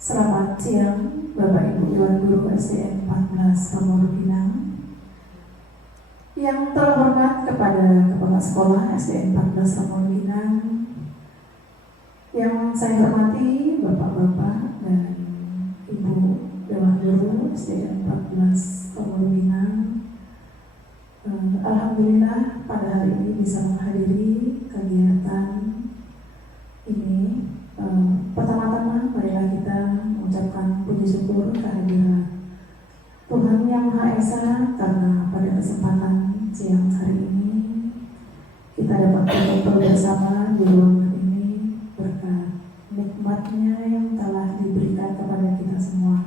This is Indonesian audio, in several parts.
Selamat siang Bapak Ibu Dewan Guru SDN 14 Romo Pinang. Yang terhormat kepada Kepala Sekolah SDN 14 Romo Pinang, yang saya hormati Bapak-Bapak dan Ibu Dewan Guru SDN 14 Romo Pinang. Alhamdulillah pada hari ini bisa menghadiri kegiatan ini. Pertama-tama marilah kita mengucapkan puji syukur kehadiran Tuhan Yang Maha Esa, karena pada kesempatan siang hari ini kita dapat berkumpul bersama di ruangan ini berkat nikmatnya yang telah diberikan kepada kita semua.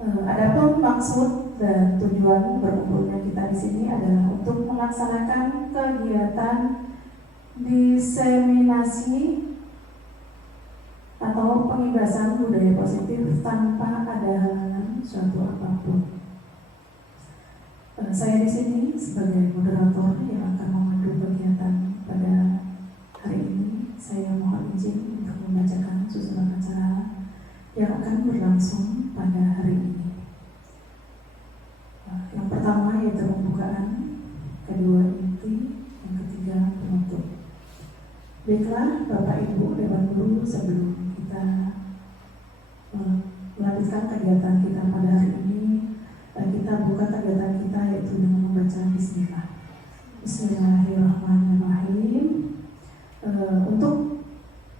Adapun maksud dan tujuan berkumpulnya kita di sini adalah untuk melaksanakan kegiatan diseminasi atau pengibasan budaya positif tanpa ada halangan suatu apapun. Saya di sini sebagai moderator yang akan memandu kegiatan pada hari ini. Saya mohon izin untuk membacakan susunan acara yang akan berlangsung pada hari ini. Yang pertama yaitu pembukaan, kedua inti, yang ketiga penutup. Baiklah Bapak Ibu Dewan Guru, sebelum kita melanjutkan kegiatan kita pada hari ini, kita buka kegiatan kita yaitu dengan membaca Bismillah. Bismillahirrahmanirrahim. Untuk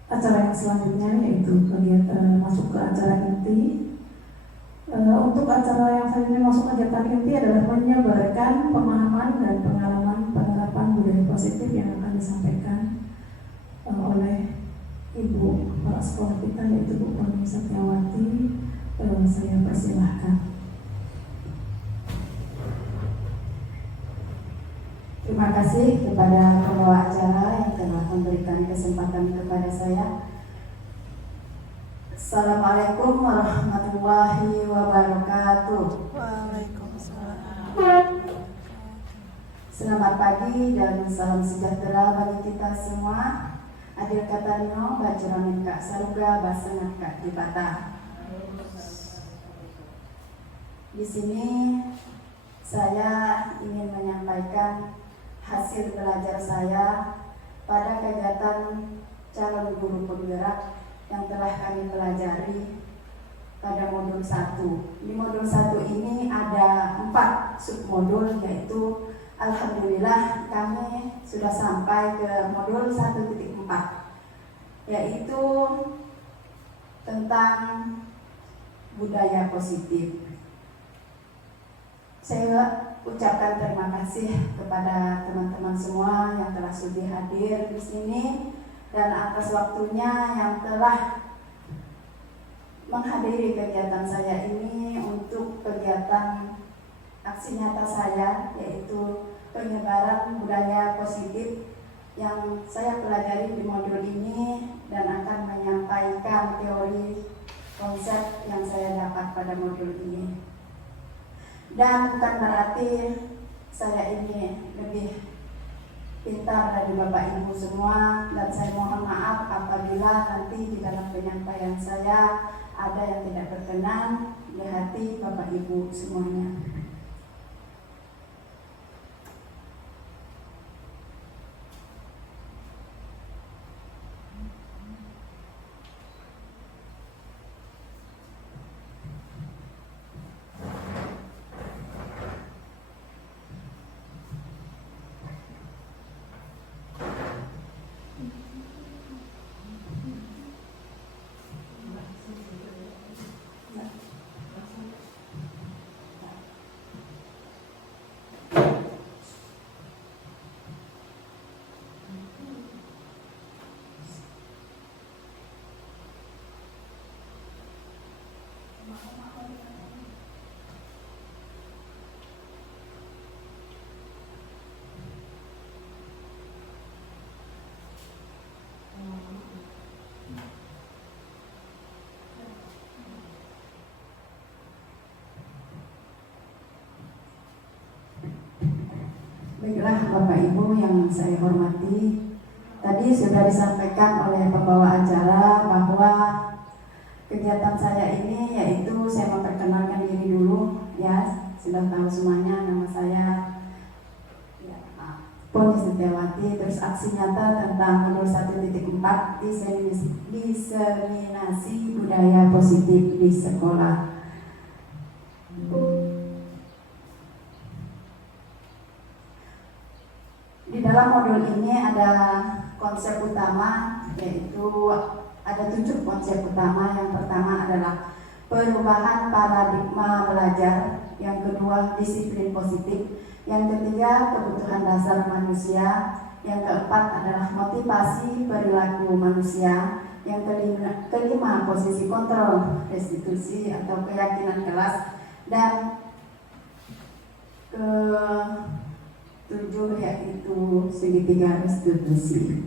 acara yang selanjutnya yaitu kegiatan masuk ke acara inti. Untuk acara yang selanjutnya masuk kegiatan inti adalah menyebarkan pemahaman dan pengalaman penerapan budaya positif yang akan disampaikan oleh Ibu Kepala Sekolah kita yaitu Bu Poni Satyawati. Saya persilahkan. Terima kasih kepada pembawa acara yang telah memberikan kesempatan kepada saya. Assalamualaikum warahmatullahi wabarakatuh. Waalaikumsalam. Selamat pagi dan salam sejahtera bagi kita semua. Adil kata Nino, bacuramin Kak Saruga, basengat Kak Dibata. Di sini saya ingin menyampaikan hasil belajar saya pada kegiatan calon guru penggerak yang telah kami pelajari pada modul 1. Di modul 1 ini ada 4 submodul, yaitu alhamdulillah kami sudah sampai ke modul 1.4, yaitu tentang budaya positif. Saya ucapkan terima kasih kepada teman-teman semua yang telah sudi hadir di sini dan atas waktunya yang telah menghadiri kegiatan saya ini untuk kegiatan aksi nyata saya, yaitu penyebaran budaya positif yang saya pelajari di modul ini dan akan menyampaikan teori konsep yang saya dapat pada modul ini. Dan bukan berarti saya ini lebih pintar dari Bapak Ibu semua, dan saya mohon maaf apabila nanti di dalam penyampaian saya ada yang tidak berkenan di hati Bapak Ibu semuanya. Baiklah Bapak Ibu yang saya hormati, tadi sudah disampaikan oleh pembawa acara bahwa kegiatan saya ini yaitu saya memperkenalkan diri dulu, ya, sudah tahu semuanya, nama saya ya, Poni Setiawati. Terus aksi nyata tentang modul 1.4 diseminasi budaya positif di sekolah. Di dalam modul ini ada konsep utama, yaitu ada 7 konsep utama. Yang pertama adalah perubahan paradigma belajar, yang kedua disiplin positif, yang ketiga kebutuhan dasar manusia, yang keempat adalah motivasi perilaku manusia, yang kelima posisi kontrol restitusi atau keyakinan kelas, dan ke-7 yaitu segitiga restitusi.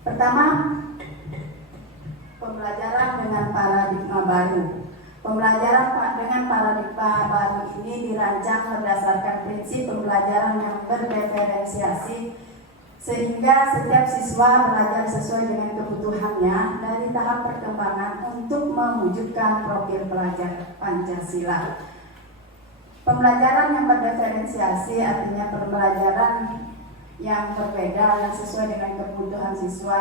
Pertama, pembelajaran dengan paradigma baru. Pembelajaran dengan paradigma baru ini dirancang berdasarkan prinsip pembelajaran yang berdiferensiasi, sehingga setiap siswa belajar sesuai dengan kebutuhannya dari tahap perkembangan untuk mewujudkan profil pelajar Pancasila. Pembelajaran yang berdiferensiasi artinya pembelajaran yang berbeda, yang sesuai dengan kebutuhan siswa.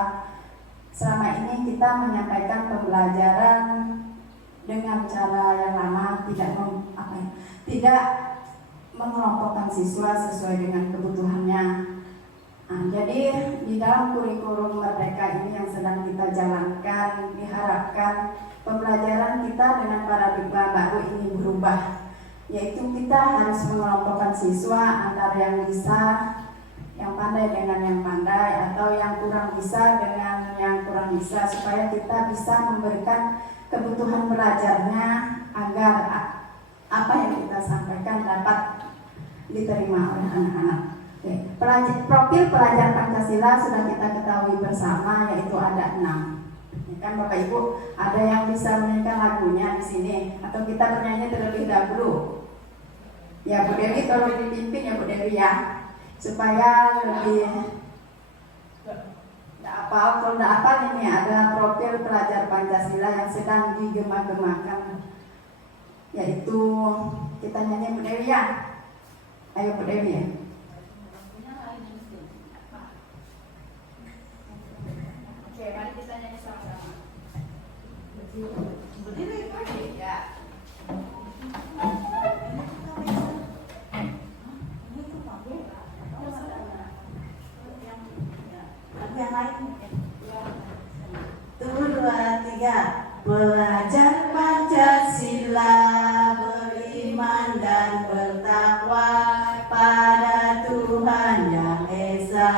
Selama ini kita menyampaikan pembelajaran dengan cara yang lama, tidak mengelompokkan siswa sesuai dengan kebutuhannya. Jadi di dalam kurikulum Merdeka ini yang sedang kita jalankan, diharapkan pembelajaran kita dengan paradigma baru ini berubah, yaitu kita harus mengelompokkan siswa antara yang bisa, yang pandai dengan yang pandai, atau yang kurang bisa dengan yang kurang bisa, supaya kita bisa memberikan kebutuhan belajarnya agar apa yang kita sampaikan dapat diterima oleh anak-anak. Profil pelajar Pancasila sudah kita ketahui bersama, yaitu ada 6. Kan Bapak Ibu, ada yang bisa menyanyikan lagunya di sini, atau kita bernyanyi terlebih dahulu? Ya Bu Dewi, tolong dipimpin ya Bu Dewi ya, supaya lebih kalau tidak apa ini ada profil pelajar Pancasila yang sedang digema-gemakan, yaitu kita nyanyi Bu Dewi ya. Ayo Bu Dewi ya. Oke, mari kita nyanyi sama-sama. Bu Dewi ya. Yang lain. 1, 2, 3. Belajar Pancasila, beriman dan bertakwa pada Tuhan Yang Esa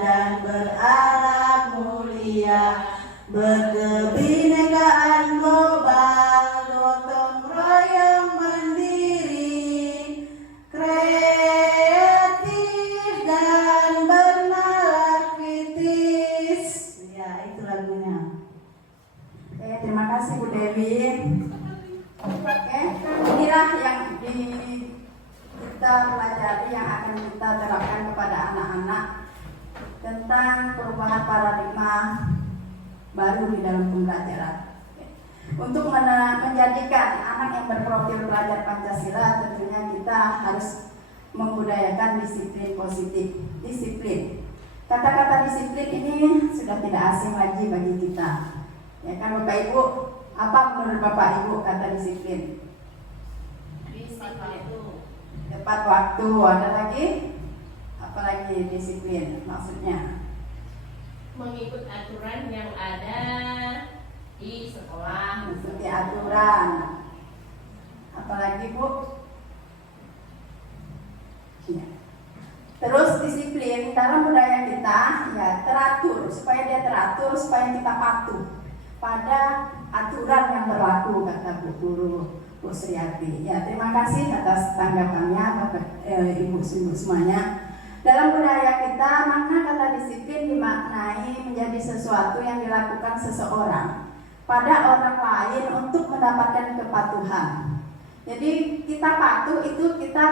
dan berakhlak mulia, berkebinekaan global, gotong royong mandiri, kreatif dan bernalar kritis. Ya, itu lagunya. Terima kasih Bu Dewi. Oke, inilah yang kita pelajari, yang akan kita terapkan kepada anak-anak tentang perubahan paradigma baru di dalam pembelajaran. Untuk menjadikan anak yang berprofil pelajar Pancasila, tentunya kita harus membudayakan disiplin positif. Disiplin. Kata-kata disiplin ini sudah tidak asing lagi bagi kita. Ya kan Bapak Ibu, apa menurut Bapak Ibu kata disiplin? Disiplin. Tepat waktu. Ada lagi? Apa lagi disiplin maksudnya? Mengikut aturan yang ada di sekolah. Mengikuti aturan. Apalagi Bu? Ya. Terus disiplin dalam budaya kita ya teratur, supaya dia teratur, supaya kita patuh pada aturan yang berlaku, kata Bu Guru Bu Sriati. Ya, terima kasih atas tanggapannya Bapak Ibu semuanya. Dalam budaya kita, makna kata disiplin dimaknai menjadi sesuatu yang dilakukan seseorang pada orang lain untuk mendapatkan kepatuhan. Jadi kita patuh itu kita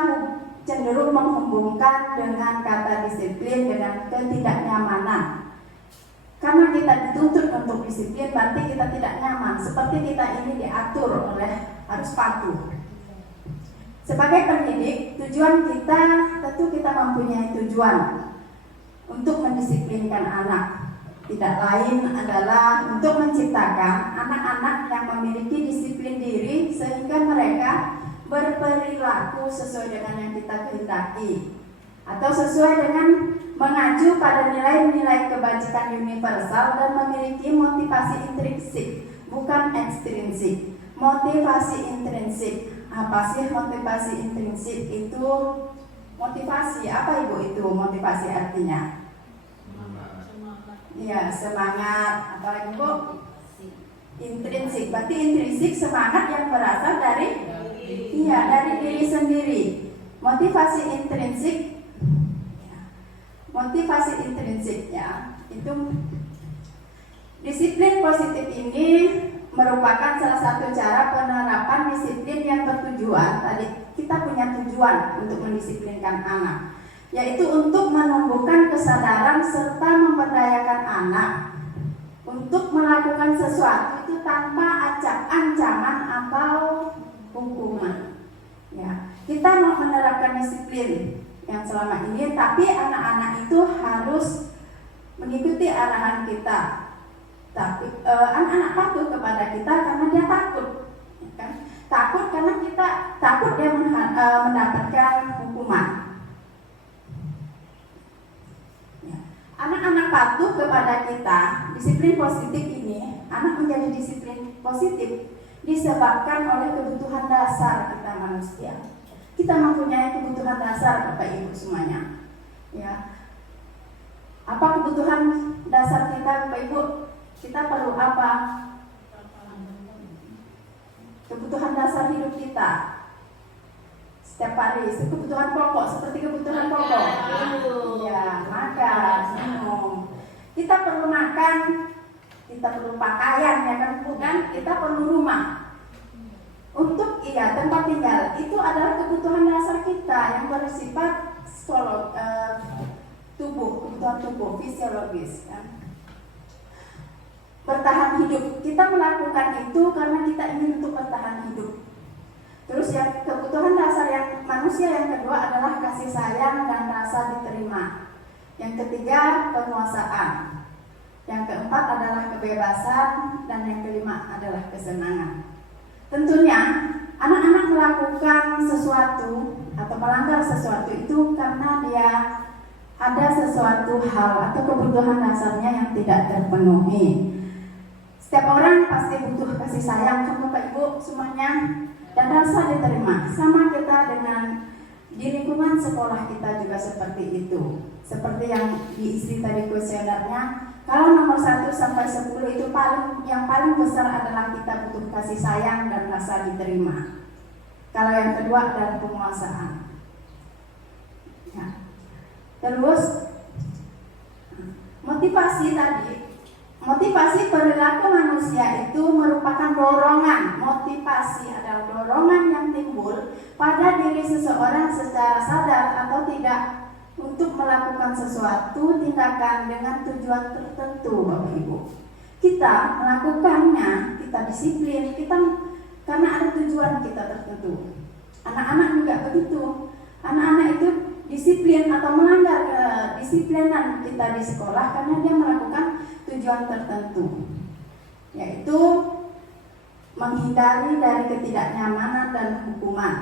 cenderung menghubungkan dengan kata disiplin dengan ketidaknyamanan. Karena kita dituntut untuk disiplin, berarti kita tidak nyaman. Seperti kita ini diatur oleh harus patuh. Sebagai pendidik, tujuan kita tentu kita mempunyai tujuan untuk mendisiplinkan anak. Tidak lain adalah untuk menciptakan anak-anak yang memiliki disiplin diri sehingga mereka berperilaku sesuai dengan yang kita kehendaki, atau sesuai dengan mengacu pada nilai-nilai kebajikan universal dan memiliki motivasi intrinsik, bukan ekstrinsik. Motivasi intrinsik, apa sih motivasi intrinsik itu? Motivasi, apa Ibu itu motivasi artinya? Ya, semangat. Apa lagi Bu? Intrinsik, berarti intrinsik semangat yang berasal dari dari diri sendiri. Motivasi intrinsik, ya, itu disiplin positif ini merupakan salah satu cara penerapan disiplin yang bertujuan. Tadi kita punya tujuan untuk mendisiplinkan anak, yaitu untuk menumbuhkan kesadaran serta memberdayakan anak untuk melakukan sesuatu itu tanpa ancaman atau hukuman. Ya, kita mau menerapkan disiplin yang selama ini, tapi anak-anak itu harus mengikuti arahan kita. Tapi anak-anak patuh kepada kita karena dia takut, ya kan? Takut karena kita takut dia mendapatkan hukuman. Ya. Anak-anak patuh kepada kita, disiplin positif ini, anak menjadi disiplin positif disebabkan oleh kebutuhan dasar kita manusia. Kita mempunyai kebutuhan dasar Bapak Ibu semuanya. Ya. Apa kebutuhan dasar kita Bapak Ibu? Kita perlu apa? Kebutuhan dasar hidup kita setiap hari, kebutuhan pokok, seperti kebutuhan pokok. Ya, makan, minum. Kita perlu makan, kita perlu pakaian, ya kan? Bukan, kita perlu rumah. Untuk tempat tinggal itu adalah kebutuhan dasar kita yang bersifat tubuh, kebutuhan tubuh, fisiologis, kan? Bertahan hidup, kita melakukan itu karena kita ingin untuk bertahan hidup. Terus yang kebutuhan dasar yang manusia yang kedua adalah kasih sayang dan rasa diterima. Yang ketiga penguasaan. Yang keempat adalah kebebasan dan yang kelima adalah kesenangan. Tentunya anak-anak melakukan sesuatu atau melanggar sesuatu itu karena dia ada sesuatu hal atau kebutuhan dasarnya yang tidak terpenuhi. Setiap orang pasti butuh kasih sayang, kan Bapak Ibu semuanya, dan rasa diterima. Sama kita dengan di lingkungan sekolah kita juga seperti itu. Seperti yang diisi tadi kuesionernya, kalau nomor 1 sampai 10 itu yang paling besar adalah kita butuh kasih sayang dan rasa diterima. Kalau yang kedua adalah penguasaan. Ya. Terus motivasi tadi. Motivasi perilaku manusia itu merupakan dorongan. Motivasi adalah dorongan yang timbul pada diri seseorang secara sadar atau tidak untuk melakukan sesuatu tindakan dengan tujuan tertentu, Bapak Ibu. Kita melakukannya, kita disiplin, kita karena ada tujuan kita tertentu. Anak-anak juga begitu. Anak-anak itu disiplin atau melanggar kedisiplinan kita di sekolah karena dia melakukan tujuan tertentu, yaitu menghindari dari ketidaknyamanan dan hukuman.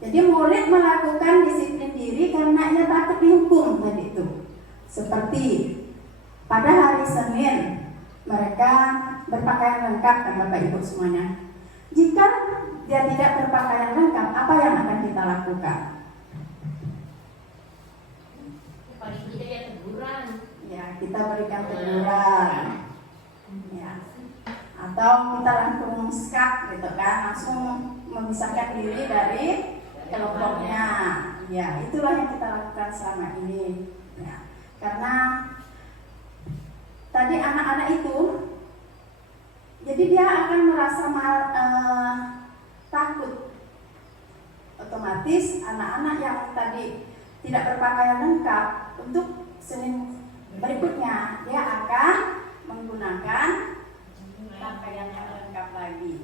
Jadi murid melakukan disiplin diri karena ia takut dihukum tadi itu. Seperti pada hari Senin mereka berpakaian lengkap kan Bapak Ibu semuanya. Jika dia tidak berpakaian lengkap, apa yang akan kita lakukan? Paling tidak ya teguran. Ya, kita berikan teguran. Ya. Atau kita langsung skat gitu kan, langsung memisahkan diri dari kelompoknya. Ya, itulah yang kita lakukan selama ini. Ya. Karena tadi anak-anak itu jadi dia akan merasa takut. Otomatis anak-anak yang tadi tidak berpakaian lengkap untuk Senin Berikutnya, dia akan menggunakan pakaian yang lengkap lagi.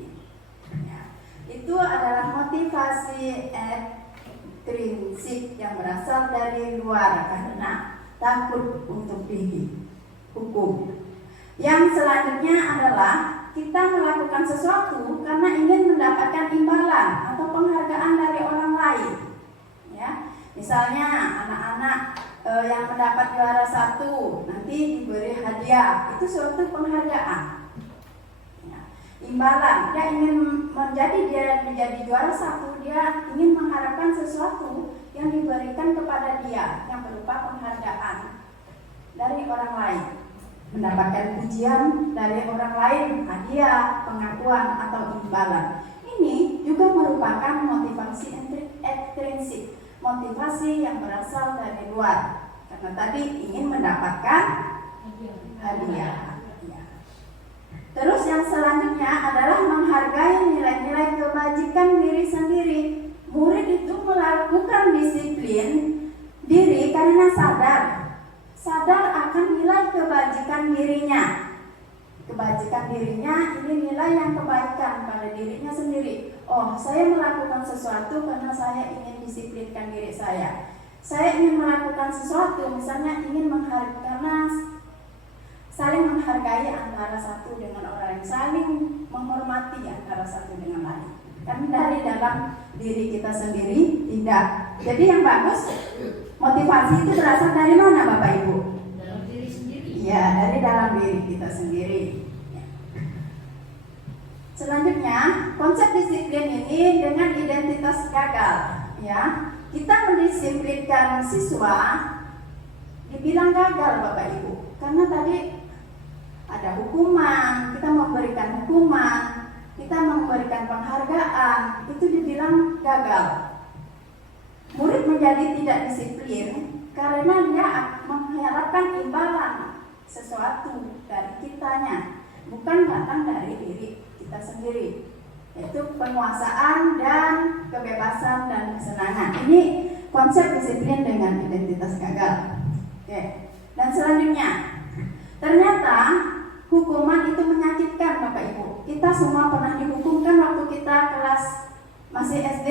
Ya. Itu adalah motivasi intrinsik yang berasal dari luar karena takut untuk dihukum. Yang selanjutnya adalah kita melakukan sesuatu karena ingin mendapatkan imbalan atau penghargaan dari orang lain. Ya, misalnya anak-anak yang mendapat juara 1 nanti diberi hadiah, itu suatu penghargaan. Ya, imbalan, dia ingin menjadi juara 1, dia ingin mengharapkan sesuatu yang diberikan kepada dia yang berupa penghargaan dari orang lain, mendapatkan pujian dari orang lain, hadiah, pengakuan atau imbalan. Ini juga merupakan motivasi intrinsik, motivasi yang berasal dari luar, karena tadi ingin mendapatkan hadiah. Ya. Terus yang selanjutnya adalah menghargai nilai-nilai kebajikan diri sendiri. Murid itu melakukan disiplin diri karena sadar akan nilai kebajikan dirinya. Kebajikan dirinya ini nilai yang kebaikan pada dirinya sendiri. Oh, saya melakukan sesuatu karena saya ingin disiplinkan diri saya. Saya ingin melakukan sesuatu, misalnya ingin karena saling menghargai antara satu dengan orang lain, saling menghormati antara satu dengan lain. Kan dari dalam diri kita sendiri tidak. Jadi yang bagus, motivasi itu berasal dari mana Bapak Ibu? Dalam diri sendiri. Ya, dari dalam diri kita sendiri. Selanjutnya, konsep disiplin ini dengan identitas gagal. Ya, kita mendisiplinkan siswa dibilang gagal Bapak Ibu, karena tadi ada hukuman, kita memberikan hukuman, kita memberikan penghargaan, itu dibilang gagal. Murid menjadi tidak disiplin karena dia mengharapkan imbalan sesuatu dari kitanya, bukan datang dari diri kita sendiri, yaitu penguasaan dan kebebasan dan kesenangan. Ini konsep disiplin dengan identitas gagal. Oke. Dan selanjutnya, ternyata hukuman itu menyakitkan Bapak Ibu. Kita semua pernah dihukum kan waktu kita kelas masih SD,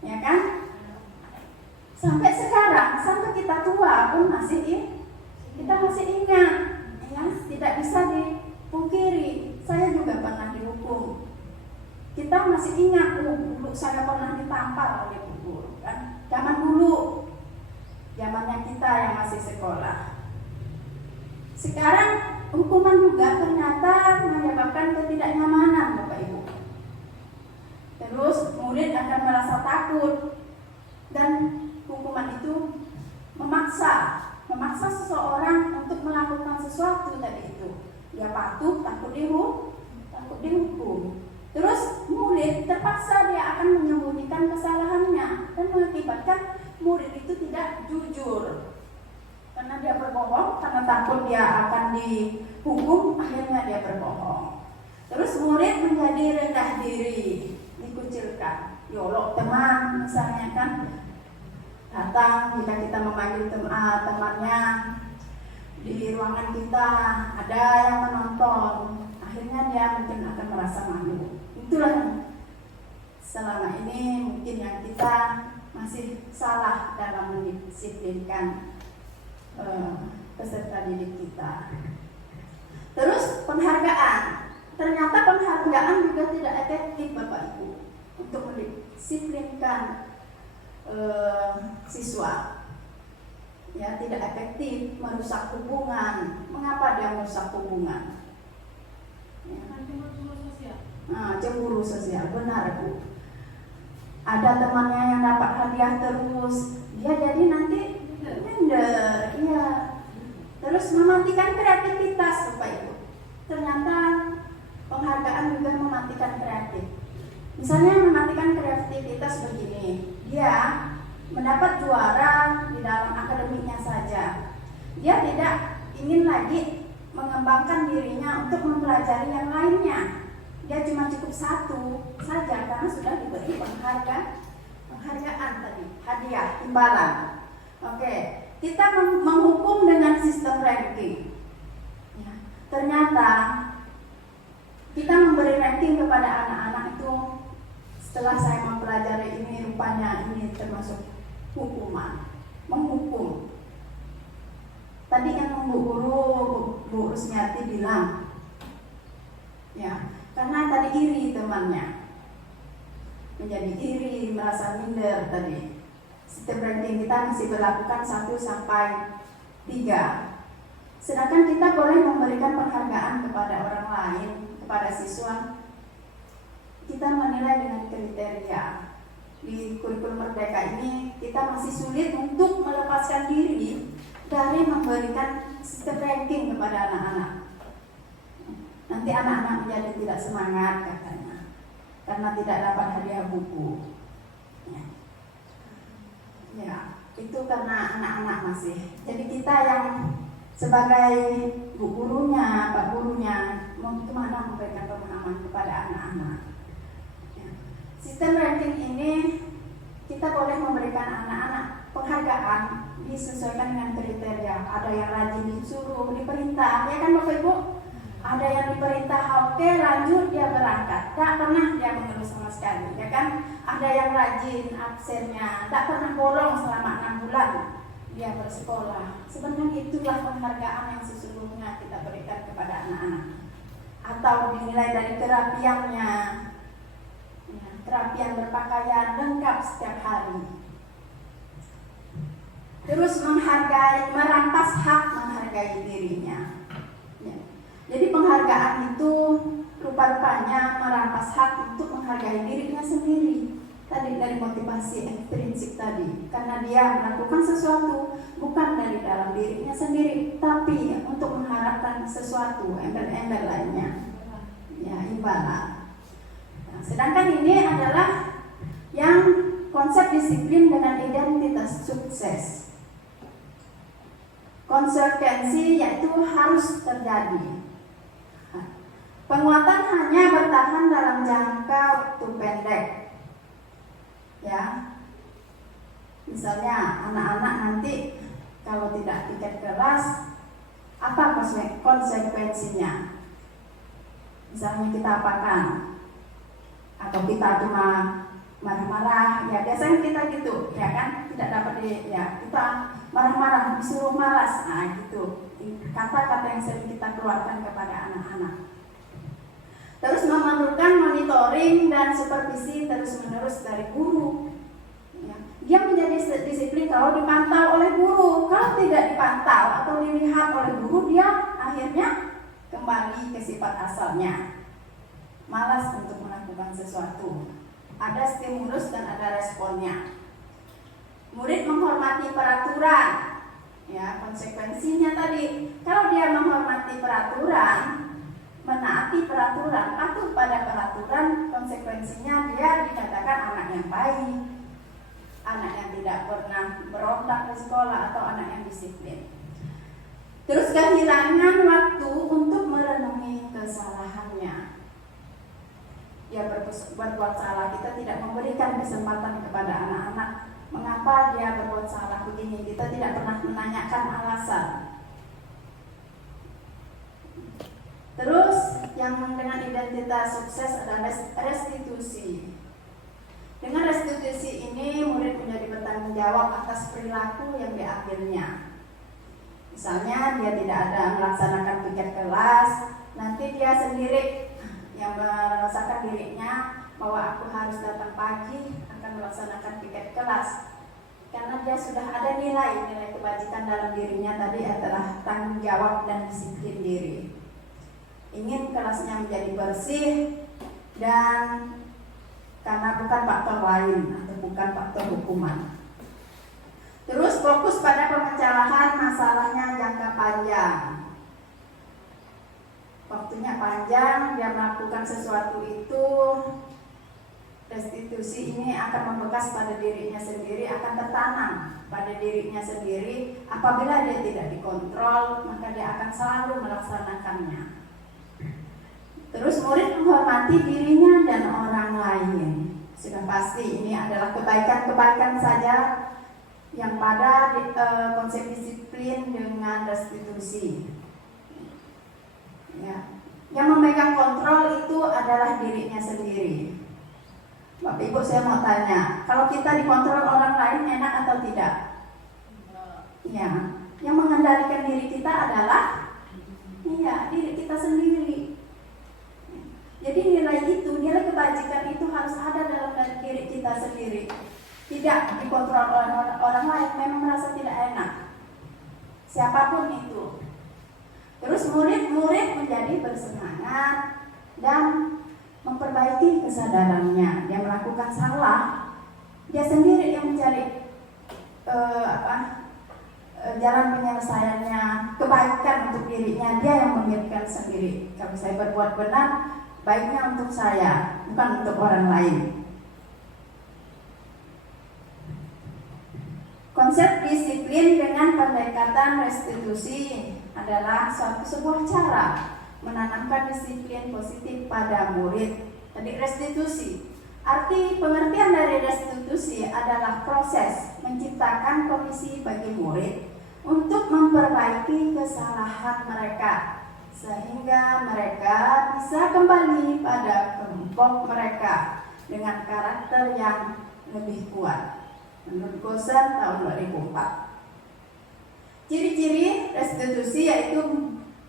ya kan? Sampai sekarang, sampai kita tua pun kita masih ingat, ya, tidak bisa dipungkiri. Saya juga pernah dihukum. Kita masih ingat, dulu saya pernah ditampar oleh guru, kan? Zaman dulu, zamannya kita yang masih sekolah. Sekarang hukuman juga ternyata menyebabkan ketidaknyamanan Bapak Ibu. Terus murid akan merasa takut dan hukuman itu memaksa seseorang untuk melakukan sesuatu tadi itu. Dia patuh, takut dihukum. Terus murid terpaksa dia akan menyembunyikan kesalahannya dan mengakibatkan murid itu tidak jujur. Karena dia berbohong, karena takut dia akan dihukum, akhirnya dia berbohong. Terus murid menjadi rendah diri, dikucilkan. Yolok teman misalnya kan, datang jika kita memanggil temannya di ruangan kita, ada yang menonton, akhirnya dia mungkin akan merasa malu. Itulah selama ini mungkin yang kita masih salah dalam mendisiplinkan peserta didik kita. Terus penghargaan, ternyata penghargaan juga tidak efektif Bapak Ibu untuk mendisiplinkan siswa. Ya, tidak efektif, merusak hubungan. Mengapa dia merusak hubungan? Ya. Cemburu sosial, benar Bu. Ada temannya yang dapat hadiah terus, dia jadi nanti minder, ya. Terus mematikan kreativitas Bapak Ibu. Ternyata penghargaan juga mematikan kreatif. Misalnya mematikan kreativitas begini, dia mendapat juara di dalam akademiknya saja. Dia tidak ingin lagi mengembangkan dirinya untuk mempelajari yang lainnya. Dia cuma cukup satu saja karena sudah diberi penghargaan tadi, hadiah, imbalan. Oke, kita menghukum dengan sistem ranking. Ya, ternyata kita memberi ranking kepada anak-anak itu, setelah saya mempelajari ini, rupanya ini termasuk hukuman, menghukum. Tadi yang Bu Rusmiati bilang, ya, karena tadi iri temannya, menjadi iri, merasa minder tadi. Sistem ranking kita masih berlakukan 1 sampai 3. Sedangkan kita boleh memberikan penghargaan kepada orang lain, kepada siswa. Kita menilai dengan kriteria. Di kurikulum Merdeka ini kita masih sulit untuk melepaskan diri dari memberikan sistem ranking kepada anak-anak. Nanti anak-anak menjadi tidak semangat katanya, karena tidak dapat hadiah buku. Ya, itu karena anak-anak masih. Jadi kita yang sebagai bu gurunya, pak gurunya, mau kemana memberikan pemahaman kepada anak-anak. Ya. Sistem ranking ini kita boleh memberikan anak-anak penghargaan disesuaikan dengan kriteria. Ada yang rajin disuruh, diperintah, ya kan Bapak Ibu? Ada yang diperintah, oke lanjut, dia berangkat, tak pernah dia mengeluh sama sekali, ya kan? Ada yang rajin absennya, tak pernah bolong selama 6 bulan dia bersekolah. Sebenarnya itulah penghargaan yang sesungguhnya kita berikan kepada anak-anak. Atau dinilai dari kerapiannya, ya, kerapian berpakaian lengkap setiap hari. Terus menghargai, merampas hak menghargai dirinya. Jadi penghargaan itu rupa-rupanya merampas hak untuk menghargai dirinya sendiri. Tadi dari motivasi intrinsik tadi, karena dia melakukan sesuatu bukan dari dalam dirinya sendiri, tapi untuk mengharapkan sesuatu, embel-embel lainnya, ya, imbalan. Nah, sedangkan ini adalah yang konsep disiplin dengan identitas sukses. Konsekuensi yaitu harus terjadi. Penguatan hanya bertahan dalam jangka waktu pendek. Ya. Misalnya anak-anak nanti kalau tidak ikut kelas, apa konsekuensinya? Misalnya kita apakan? Atau kita cuma marah-marah, ya biasanya kita gitu, ya kan? Tidak dapat ya kita marah-marah, disuruh malas, nah gitu. Kata-kata yang sering kita keluarkan kepada anak-anak. Terus memerlukan monitoring dan supervisi terus-menerus dari guru. Ya. Dia menjadi disiplin kalau dipantau oleh guru. Kalau tidak dipantau atau dilihat oleh guru, dia akhirnya kembali ke sifat asalnya. Malas untuk melakukan sesuatu. Ada stimulus dan ada responnya. Murid menghormati peraturan. Ya, konsekuensinya tadi, kalau dia menghormati peraturan, menaati peraturan, patuh pada peraturan, konsekuensinya dia dikatakan anak yang baik, anak yang tidak pernah berontak di sekolah, atau anak yang disiplin. Terus kehilangan waktu untuk merenungi kesalahannya. Dia berbuat salah, kita tidak memberikan kesempatan kepada anak-anak mengapa dia berbuat salah begini. Kita tidak pernah menanyakan alasan. Terus yang dengan identitas sukses adalah restitusi. Dengan restitusi ini murid menjadi bertanggung jawab atas perilaku yang diambilnya. Misalnya dia tidak ada melaksanakan piket kelas, nanti dia sendiri yang merasakan dirinya bahwa aku harus datang pagi akan melaksanakan piket kelas. Karena dia sudah ada nilai kebajikan dalam dirinya tadi adalah tanggung jawab dan disiplin diri. Ingin kelasnya menjadi bersih dan karena bukan faktor lain atau bukan faktor hukuman. Terus fokus pada pemecahan masalahnya jangka panjang. Waktunya panjang, dia melakukan sesuatu itu, restitusi ini akan membekas pada dirinya sendiri, akan tertanam pada dirinya sendiri. Apabila dia tidak dikontrol, maka dia akan selalu melaksanakannya. Terus murid menghormati dirinya dan orang lain. Sudah pasti ini adalah kebaikan-kebaikan saja yang pada konsep disiplin dengan restitusi. Ya. Yang memegang kontrol itu adalah dirinya sendiri. Bapak Ibu, saya mau tanya, kalau kita dikontrol orang lain enak atau tidak? Ya, yang mengendalikan diri kita adalah diri kita sendiri. Jadi nilai kebajikan itu harus ada dalam diri kita sendiri. Tidak dikontrol oleh orang lain, memang merasa tidak enak. Siapapun itu. Terus murid-murid menjadi bersemangat dan memperbaiki kesadarannya. Dia melakukan salah, dia sendiri yang mencari jalan penyelesaiannya, kebaikan untuk dirinya, dia yang memikirkan sendiri. Kalau saya berbuat benar, baiknya untuk saya, bukan untuk orang lain. Konsep disiplin dengan pendekatan restitusi adalah sebuah cara menanamkan disiplin positif pada murid. Tadi restitusi, arti pengertian dari restitusi adalah proses menciptakan kondisi bagi murid untuk memperbaiki kesalahan mereka, sehingga mereka bisa kembali pada kelompok mereka dengan karakter yang lebih kuat. Menurut Gosen tahun 2004. Ciri-ciri restitusi yaitu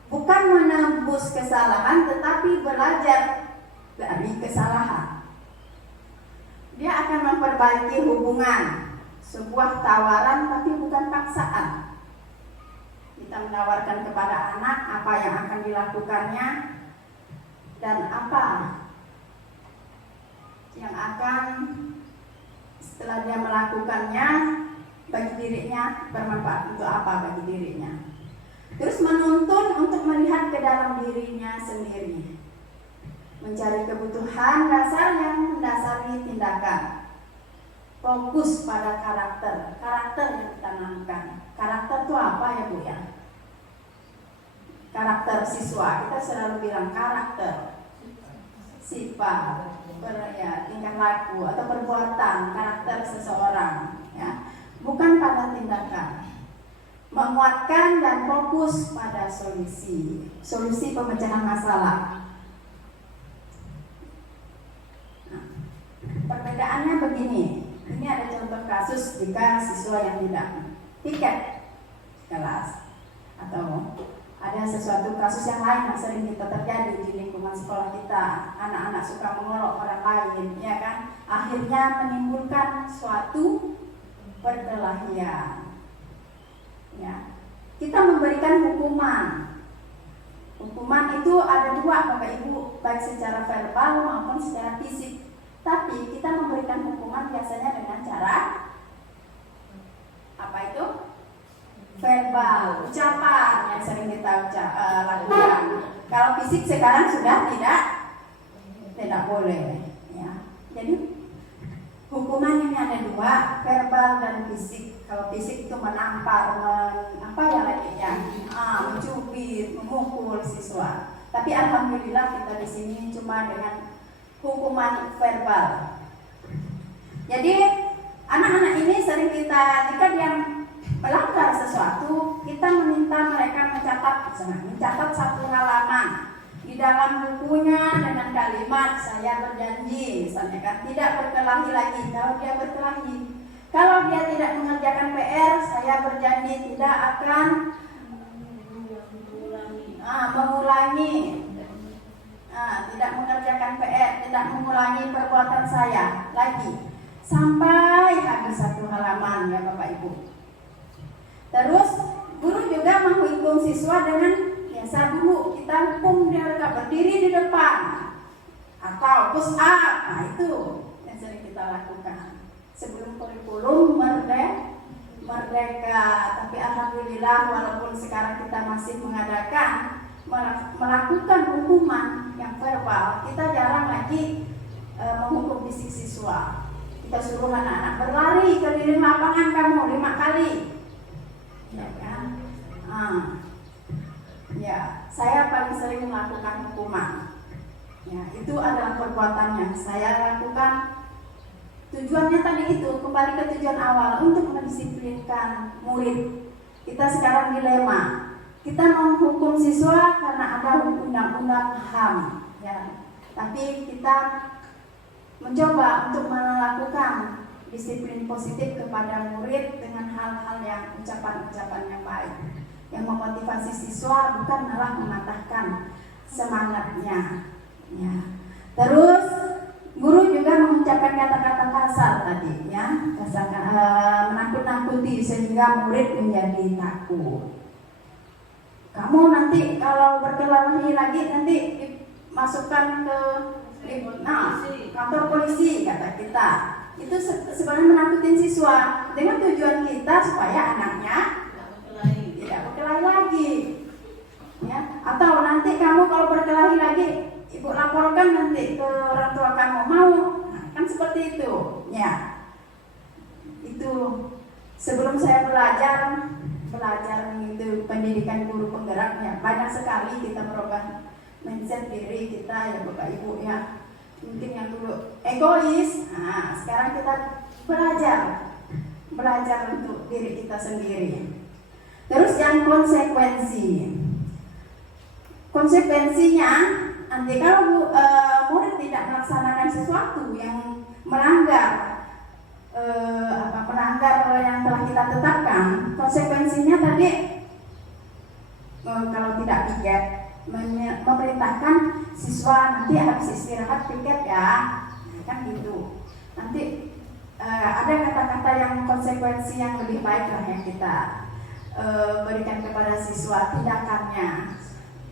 bukan menembus kesalahan tetapi belajar dari kesalahan. Dia akan memperbaiki hubungan, sebuah tawaran tapi bukan paksaan. Kita menawarkan kepada anak apa yang akan dilakukannya dan apa yang akan setelah dia melakukannya bagi dirinya bermanfaat untuk apa bagi dirinya. Terus menuntun untuk melihat ke dalam dirinya sendiri, mencari kebutuhan dasar yang mendasari tindakan. Fokus pada karakter yang ditanamkan. Karakter itu apa ya Bu ya? Karakter siswa, kita selalu bilang karakter, sifat, tingkah laku atau perbuatan, karakter seseorang, ya, bukan pada tindakan. Menguatkan dan fokus pada solusi pemecahan masalah. Nah, perbedaannya begini. Ini ada contoh kasus jika siswa yang tidak tiket kelas, atau ada sesuatu kasus yang lain yang sering kita terjadi di lingkungan sekolah kita. Anak-anak suka mengolok orang lain, ya kan? Akhirnya menimbulkan suatu perkelahian. Ya, kita memberikan hukuman. Hukuman itu ada dua, Bapak Ibu, baik secara verbal maupun secara fisik. Tapi kita memberikan hukuman biasanya dengan cara apa itu? Verbal, ucapan yang sering kita lakukan. Kalau fisik sekarang sudah tidak boleh. Ya. Jadi hukuman ini ada dua, verbal dan fisik. Kalau fisik itu menampar, mencubit, memukul siswa. Tapi alhamdulillah kita di sini cuma dengan hukuman verbal. Jadi anak-anak ini sering jika dia melanggar sesuatu, kita meminta mereka mencatat satu halaman di dalam bukunya dengan kalimat saya berjanji, misalnya kan, tidak berkelahi lagi. Kalau dia berkelahi, kalau dia tidak mengerjakan PR, saya berjanji tidak akan mengulangi, tidak mengerjakan PR, tidak mengulangi perbuatan saya lagi sampai habis satu halaman, ya Bapak Ibu. Terus guru juga menghukum siswa dengan biasa dulu kita hukum dia berdiri di depan atau push up. Nah, itu yang sering kita lakukan sebelum kurikulum merdeka. Tapi alhamdulillah walaupun sekarang kita masih melakukan hukuman yang verbal, kita jarang lagi menghukum fisik siswa. Kita suruh anak-anak berlari keliling lapangan kamu 5 kali. Ya kan? Ya, saya paling sering melakukan hukuman. Ya, itu adalah perbuatan yang saya lakukan 7 Tujuannya tadi itu kembali ke tujuan awal untuk mendisiplinkan murid. Kita sekarang dilema. Kita menghukum siswa karena ada undang-undang HAM, ya. Tapi kita mencoba untuk melakukan disiplin positif kepada murid dengan hal-hal yang ucapan-ucapan yang baik, yang memotivasi siswa, bukan malah mematahkan semangatnya. Ya. Terus guru juga mengucapkan kata-kata kasar tadi, ya, menakut-nakuti sehingga murid menjadi takut. Kamu nanti kalau berkelahi lagi nanti dimasukkan ke kantor polisi, kata kita. Itu sebenarnya menakutin siswa dengan tujuan kita supaya anaknya tidak berkelahi lagi, ya. Atau nanti kamu kalau berkelahi lagi, ibu laporkan nanti ke orang tua kamu, mau? Nah, kan seperti itu, ya. Itu sebelum saya belajar itu pendidikan guru penggerak, ya, banyak sekali kita merubah mindset diri kita, ya Bapak Ibu, ya. Mungkin yang dulu egois, nah sekarang kita belajar untuk diri kita sendiri. Terus yang konsekuensinya nanti kalau murid tidak melaksanakan sesuatu yang melanggar yang telah kita tetapkan, konsekuensinya tadi kalau tidak piket, memerintahkan siswa nanti habis istirahat piket, ya, kan gitu. Nanti ada kata-kata yang konsekuensi yang lebih baik lah yang kita berikan kepada siswa tindakannya.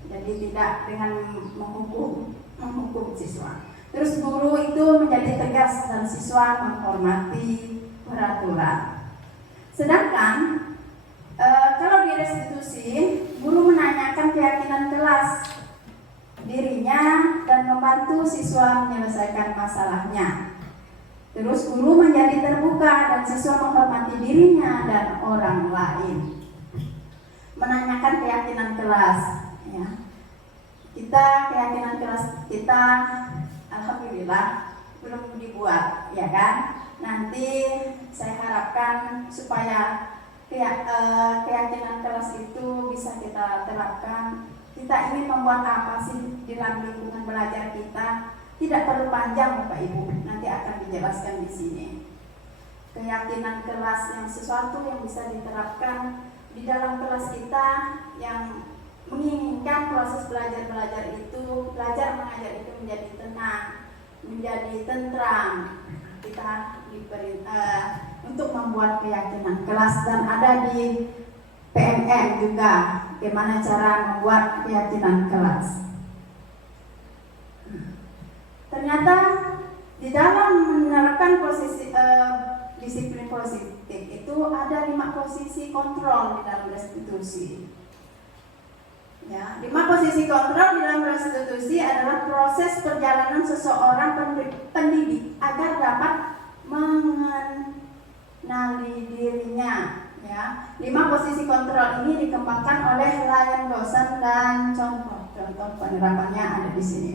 Jadi tidak dengan menghukum siswa. Terus guru itu menjadi tegas dan siswa menghormati peraturan. Sedangkan kalau di restitusi, guru menanyakan keyakinan kelas dirinya dan membantu siswa menyelesaikan masalahnya. Terus guru menjadi terbuka dan siswa menghormati dirinya dan orang lain. Menanyakan keyakinan kelas, ya. Keyakinan kelas kita alhamdulillah belum dibuat, ya kan? Nanti saya harapkan supaya keyakinan kelas itu bisa kita terapkan. Kita ingin membuat apa sih di dalam lingkungan belajar kita? Tidak perlu panjang, Bapak Ibu, nanti akan dijelaskan di sini. Keyakinan kelas yang sesuatu yang bisa diterapkan di dalam kelas kita, yang menginginkan proses belajar mengajar itu menjadi tenang, menjadi tentram. Kita untuk membuat keyakinan kelas, dan ada di PMM juga bagaimana cara membuat keyakinan kelas. Ternyata di dalam menerapkan disiplin positif itu ada 5 posisi kontrol di dalam restitusi. Ya, 5 posisi kontrol di dalam restitusi adalah proses perjalanan seseorang pendidik agar dapat mengenali dirinya. Ya, 5 posisi kontrol ini dikembangkan oleh Ryan Dawson dan contoh penerapannya ada di sini.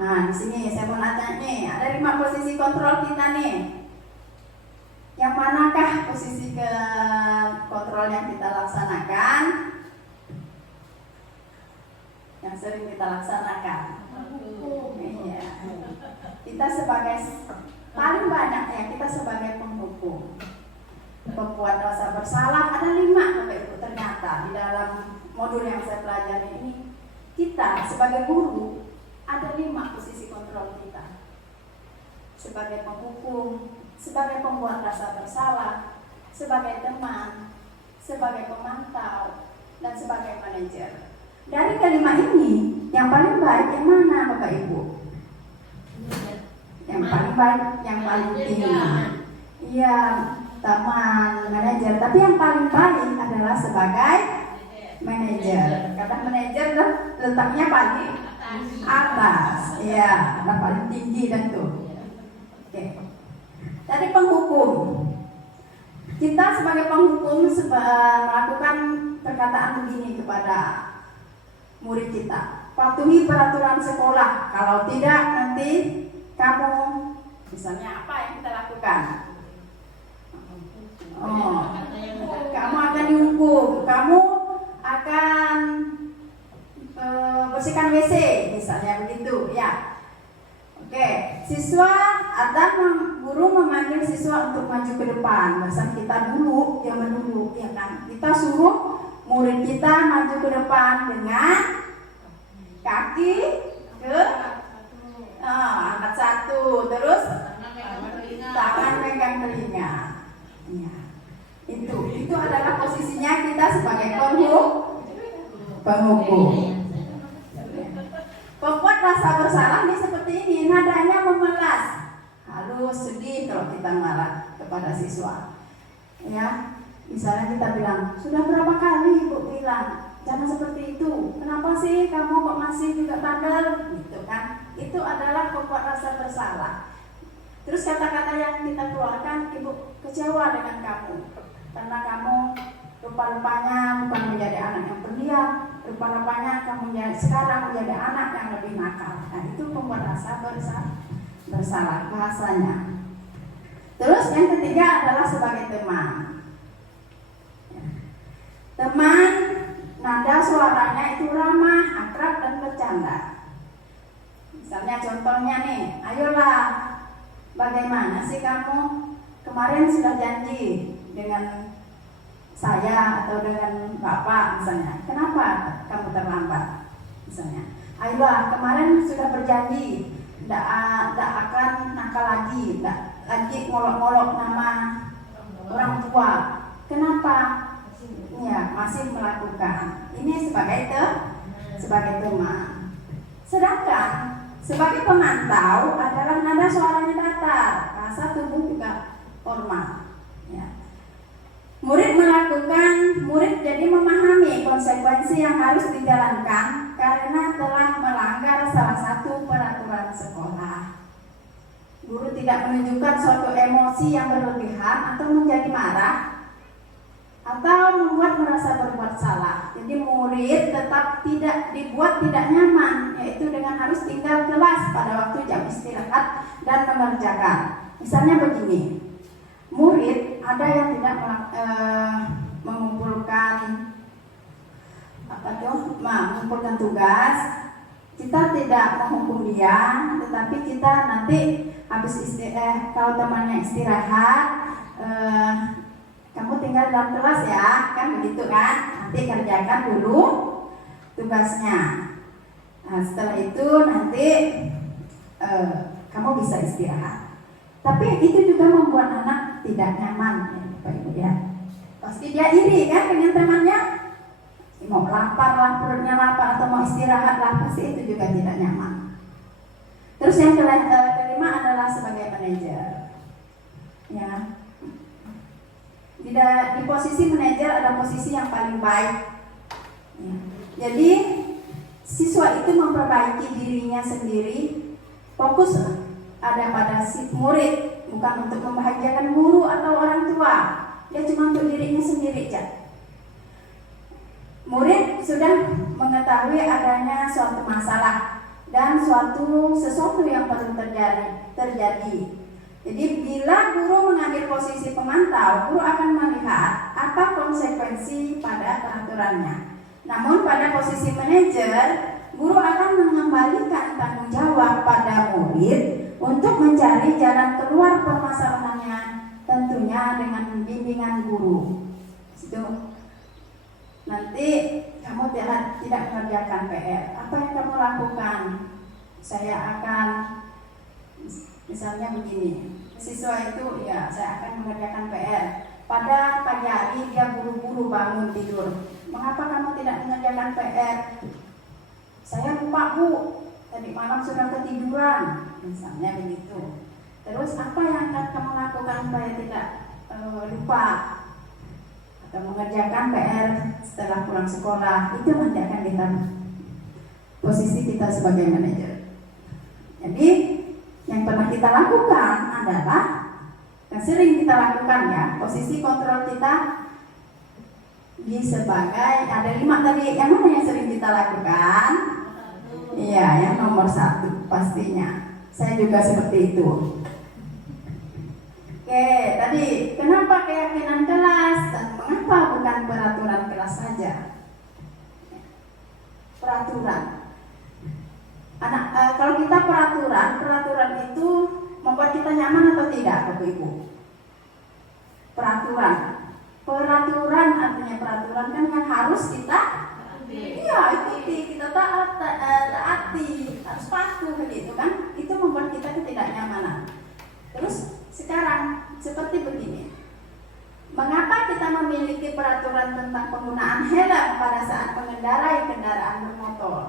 Nah, di sini saya mau nanya nih, ada 5 posisi kontrol kita nih. Yang manakah posisi kontrol yang kita laksanakan? Yang sering kita laksanakan. Iya. Kita sebagai paling banyak, ya, kita sebagai penghukum. Pembuat rasa bersalah ada 5, Bapak Ibu, ternyata di dalam modul yang saya pelajari ini. Kita sebagai guru ada 5 posisi kontrol kita. Sebagai penghukum, sebagai pembuat rasa bersalah, sebagai teman, sebagai pemantau, dan sebagai manajer. Dari kelima ini, yang paling baik yang mana, Bapak Ibu? Yang paling baik, yang paling tinggi. Iya, teman, manajer. Tapi yang paling baik adalah sebagai manajer. Kata manajer letaknya paling atas, ya, paling tinggi dan tuh. Oke. Tadi penghukum. Kita sebagai penghukum melakukan perkataan begini kepada murid kita: patuhi peraturan sekolah. Kalau tidak, nanti kamu, misalnya apa ya, siswa guru memanggil siswa untuk maju ke depan. Masa kita dulu yang dulu, ya kan? Kita suruh murid kita maju ke depan dengan kaki ke angkat satu, terus tangan pegang telinga. Ya. Itu adalah posisinya kita sebagai penghukum. Pokok rasa bersalah ini seperti ini, nadanya memelas, halus, sedih kalau kita marah kepada siswa. Ya, misalnya kita bilang, sudah berapa kali ibu bilang jangan seperti itu. Kenapa sih kamu kok masih juga bandel? Gitu kan? Itu adalah pokok rasa bersalah. Terus kata-kata yang kita keluarkan, ibu kecewa dengan kamu karena kamu rupa-rupanya bukan menjadi anak yang pendiam, rupa-rupanya kamu sekarang menjadi anak yang lebih nakal. Nah, itu pokok rasa bersalah bahasanya. Terus yang ketiga adalah sebagai teman. Teman, nada suaranya itu ramah, akrab dan bercanda. Misalnya contohnya nih, ayolah, bagaimana sih kamu kemarin sudah janji dengan saya atau dengan bapak misalnya, kenapa kamu terlambat misalnya. Ayolah, kemarin sudah berjanji tidak akan nakal lagi, tidak lagi ngolok-ngolok nama orang tua. Kenapa? Ya, masih melakukan. Ini sebagai teman. Sedangkan sebagai pemantau adalah nada suaranya datar, rasa tubuh juga formal. Ya. Murid jadi memahami konsekuensi yang harus dijalankan karena telah melanggar salah satu peraturan sekolah. Guru tidak menunjukkan suatu emosi yang berlebihan atau menjadi marah atau membuat merasa berbuat salah. Jadi murid tetap tidak dibuat tidak nyaman, yaitu dengan harus tinggal kelas pada waktu jam istirahat dan mengerjakan. Misalnya begini, murid ada yang tidak mengumpulkan mengumpulkan tugas, kita tidak menghukum dia, tetapi kita nanti habis kalau temannya istirahat, kamu tinggal dalam kelas ya, kan begitu kan? Nanti kerjakan dulu tugasnya. Nah, setelah itu nanti kamu bisa istirahat. Tapi itu juga membuat anak tidak nyaman, ya, Bapak Ibu ya. Pasti dia iri kan dengan temannya. Mau lapar lah, perutnya lapar atau mau istirahat lah, pasti itu juga tidak nyaman. Terus yang kelima adalah sebagai manajer. Ya. Di posisi manajer ada posisi yang paling baik. Ya. Jadi siswa itu memperbaiki dirinya sendiri, fokus ada pada si murid, bukan untuk membahagiakan guru atau orang tua. Dia cuma untuk dirinya sendiri aja. Murid sudah mengetahui adanya suatu masalah dan sesuatu yang perlu terjadi. Jadi bila guru mengambil posisi pemantau, guru akan melihat apa konsekuensi pada peraturannya. Namun pada posisi manajer, guru akan mengembalikan tanggung jawab pada murid untuk mencari jalan keluar permasalahannya, tentunya dengan bimbingan guru. Itu. Nanti kamu tidak mengerjakan PR. Apa yang kamu lakukan? Saya akan, misalnya begini, siswa itu ya saya akan mengerjakan PR. Pada pagi hari dia buru-buru bangun tidur. Mengapa kamu tidak mengerjakan PR? Saya lupa Bu, tadi malam sudah ketiduran, misalnya begitu. Terus apa yang akan kamu lakukan supaya tidak lupa atau mengerjakan PR setelah pulang sekolah? Itu nanti akan kita posisi kita sebagai manajer. Jadi yang pernah kita lakukan adalah yang sering kita lakukan ya, posisi kontrol kita di sebagai ada 5 tadi. Yang mana yang sering kita lakukan? Iya, yang nomor 1 pastinya. Saya juga seperti itu. Oke, tadi kenapa keyakinan kelas dan mengapa bukan peraturan kelas saja? Peraturan. Kalau kita peraturan itu membuat kita nyaman atau tidak, Bapak Ibu? Peraturan. Peraturan artinya peraturan kan yang harus kita ikuti, kita taati, harus patuh gitu kan. Itu membuat kita ketidaknyamanan. Terus sekarang seperti begini. Mengapa kita memiliki peraturan tentang penggunaan helm pada saat mengendarai kendaraan bermotor?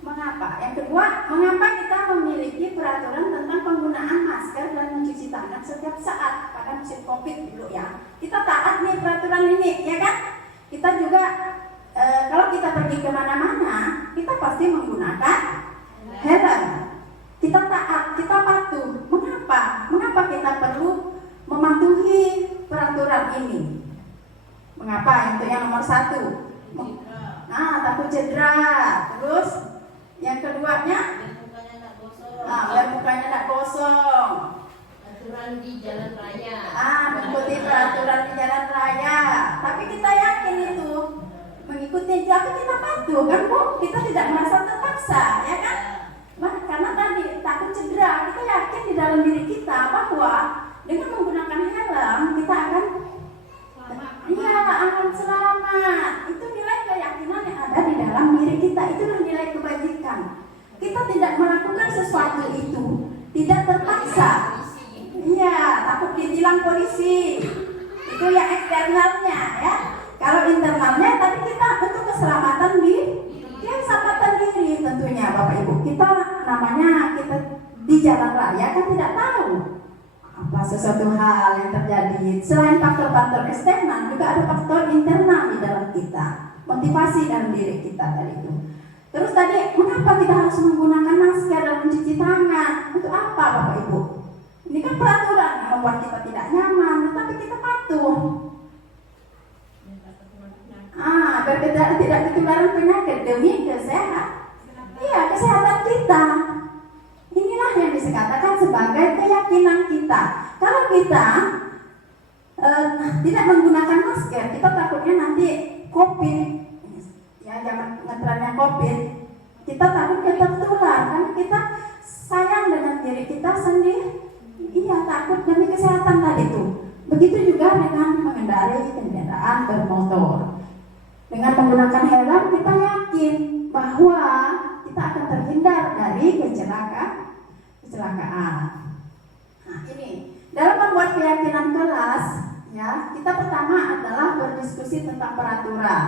Mengapa? Yang kedua, mengapa kita memiliki peraturan tentang penggunaan masker dan mencuci tangan setiap saat pada musim Covid dulu ya? Kita taat nih peraturan ini, ya kan? Kita juga kalau kita pergi kemana-mana, kita pasti menggunakan helm. Kita taat, kita patuh. Mengapa? Mengapa kita perlu mematuhi peraturan ini? Mengapa? Untuk yang nomor 1, takut cedera. Terus yang keduanya, biar mukanya tidak gosong. Aturan di jalan raya. Mengikuti peraturan di jalan raya. Tapi kita yakin itu mengikuti, tapi kita patuh kan, Bu? Kita tidak merasa terpaksa, ya kan? Karena tadi takut cedera, kita yakin di dalam diri kita bahwa dengan menggunakan helm kita akan akan selamat. Itu nilai keyakinan yang ada di dalam diri kita. Itulah nilai kebajikan. Kita tidak melakukan sesuatu itu tidak terpaksa. Iya, takut ditilang polisi. Itu yang eksternalnya, ya. Kalau internalnya tadi kita untuk keselamatan keselamatan diri tentunya, Bapak Ibu. Kita di jalan raya kan tidak tahu apa sesuatu hal yang terjadi. Selain faktor-faktor eksternal, juga ada faktor internal di dalam kita, motivasi dalam diri kita tadi itu. Terus tadi, mengapa kita harus menggunakan masker dan mencuci tangan? Untuk apa, Bapak Ibu? Ini kan peraturan yang membuat kita tidak nyaman, tapi kita patuh. Biar tidak ketularan penyakit demi kesehatan kita. Inilah yang dikatakan sebagai keyakinan kita. Kalau kita tidak menggunakan masker, kita takutnya nanti COVID, ya zaman ngetrennya COVID, kita takut kita tertular, karena kita sayang dengan diri kita sendiri. Iya, takut demi kesehatan tadi itu. Begitu juga dengan mengendarai kendaraan bermotor. Dengan menggunakan helm, kita yakin bahwa kita akan terhindar dari kecelakaan. Nah, ini dalam membuat keyakinan kelas, ya, kita pertama adalah berdiskusi tentang peraturan.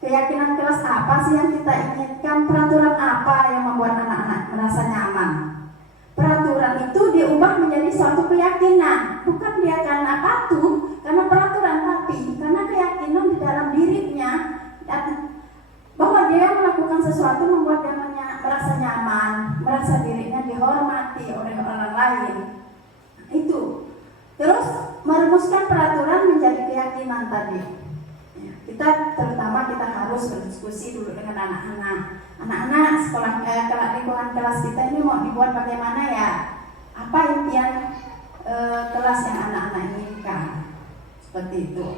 Keyakinan kelas apa sih yang kita inginkan? Peraturan apa yang membuat anak-anak merasa nyaman? Peraturan itu diubah menjadi suatu keyakinan, bukan dia karena patuh, karena peraturan, tapi karena keyakinan di dalam dirinya bahwa dia melakukan sesuatu membuat dia merasa nyaman, merasa dirinya dihormati oleh orang lain. Itu. Terus merumuskan peraturan menjadi keyakinan tadi. Kita harus berdiskusi dulu dengan anak-anak. Anak-anak sekolah lingkungan kelas kita ini mau dibuat bagaimana ya? Apa impian kelas yang anak-anak inginkan? Seperti itu.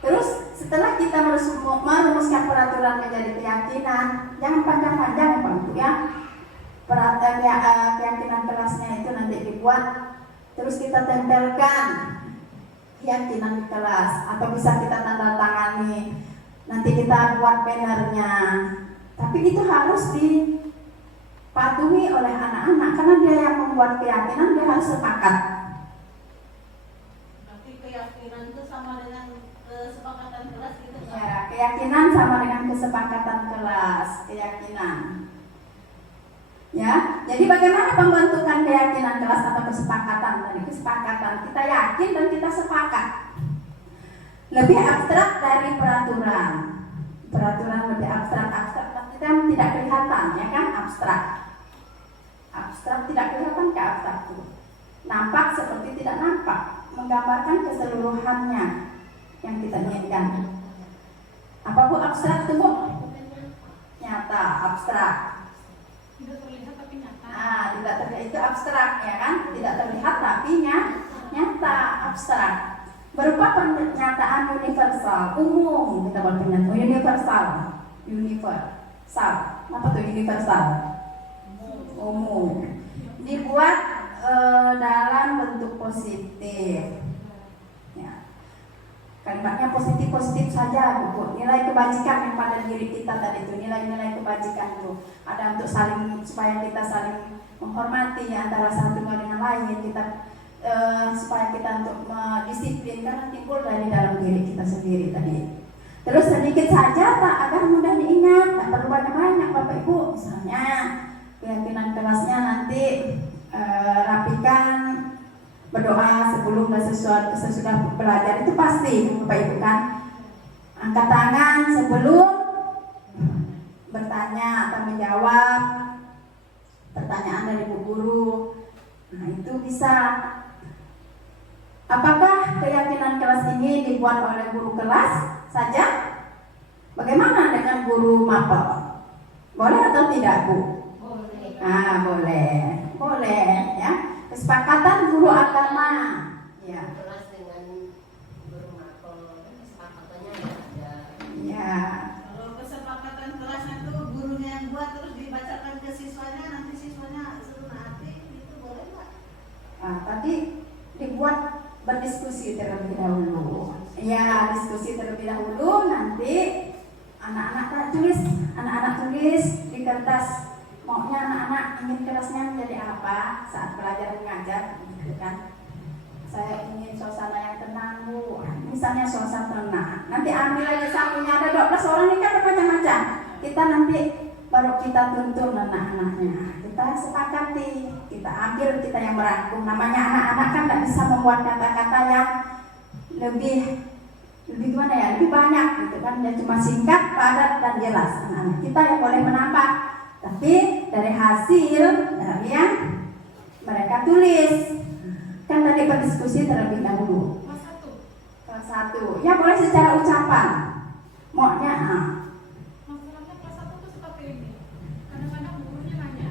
Terus setelah kita merumuskan peraturan menjadi keyakinan, jangan panjang-panjang Pak Ibu ya. Keyakinan kelasnya itu nanti dibuat, terus kita tempelkan keyakinan di kelas, atau bisa kita tanda tangani. Nanti kita buat bannernya. Tapi itu harus dipatuhi oleh anak-anak, karena dia yang membuat keyakinan, dia harus sepakat. Tapi keyakinan itu sama dengan kesepakatan kelas gitu. Ya, keyakinan sama dengan kesepakatan kelas, keyakinan. Ya, jadi bagaimana pembentukan keyakinan kelas atau kesepakatan tadi? Kesepakatan, kita yakin dan kita sepakat. Lebih abstrak dari peraturan. Peraturan lebih abstrak berarti kan tidak kelihatan, ya kan? Abstrak tidak kelihatan ke abstrak itu. Nampak seperti tidak nampak, menggambarkan keseluruhannya yang kita inginkan. Apa Bu abstrak itu Bu? Nyata, abstrak. Tidak terlihat tapi nyata. Tidak terlihat itu abstrak, ya kan? Tidak terlihat tapi nyata, abstrak. Berupa pernyataan universal, umum. Kita buat pernyataan universal. Apa tuh universal? Umum. Dibuat dalam bentuk positif. Ya. Kalimatnya positif saja, Bu. Nilai kebajikan yang pada diri kita tadi itu, nilai-nilai kebajikan itu ada untuk saling, supaya kita saling menghormati antara satu dengan lain, kita supaya kita untuk disiplin karena timbul dari dalam diri kita sendiri tadi. Terus sedikit saja Pak, agar mudah diingat, tak perlu banyak-banyak Bapak Ibu. Misalnya keyakinan kelasnya nanti rapikan berdoa sebelum dan sesudah belajar, itu pasti Bapak Ibu kan. Angkat tangan sebelum bertanya atau menjawab pertanyaan dari Bu Guru. Nah itu bisa. Apakah keyakinan kelas ini dibuat oleh guru kelas saja? Bagaimana dengan guru mapel? Boleh atau tidak, Bu? Boleh. Ah, boleh ya. Kesepakatan guru agama, ya. Kelas dengan guru mapel, kesepakatannya ada. Ya. Kalau kesepakatan kelasnya itu gurunya yang buat terus dibacakan ke siswanya, nanti siswanya suruh naati, itu boleh nggak? Nah, tadi dibuat berdiskusi terlebih dahulu. Ya, diskusi terlebih dahulu, nanti anak-anak tulis di kertas maunya anak-anak ingin kelasnya menjadi apa saat belajar mengajar, gitu kan. Saya ingin suasana yang tenang, Bu. Misalnya suasana tenang. Nanti ambil lagi sakunya, ada 12 orang ini kan macam-macam. Kita nanti baru kita tuntun anak-anaknya. Kita sepakati, kita ambil, kita yang merangkum. Namanya anak-anak kan tidak bisa membuat kata-kata yang lebih gimana ya, lebih banyak gitu kan. Dia cuma singkat, padat dan jelas. Anak-anak kita yang boleh menambah. Tapi dari hasil dari yang mereka tulis, kan tadi berdiskusi terlebih dahulu. Kelas 1, ya boleh secara ucapan. Maunya Masalahnya kelas 1 tuh seperti ini. Kadang-kadang gurunya nanya.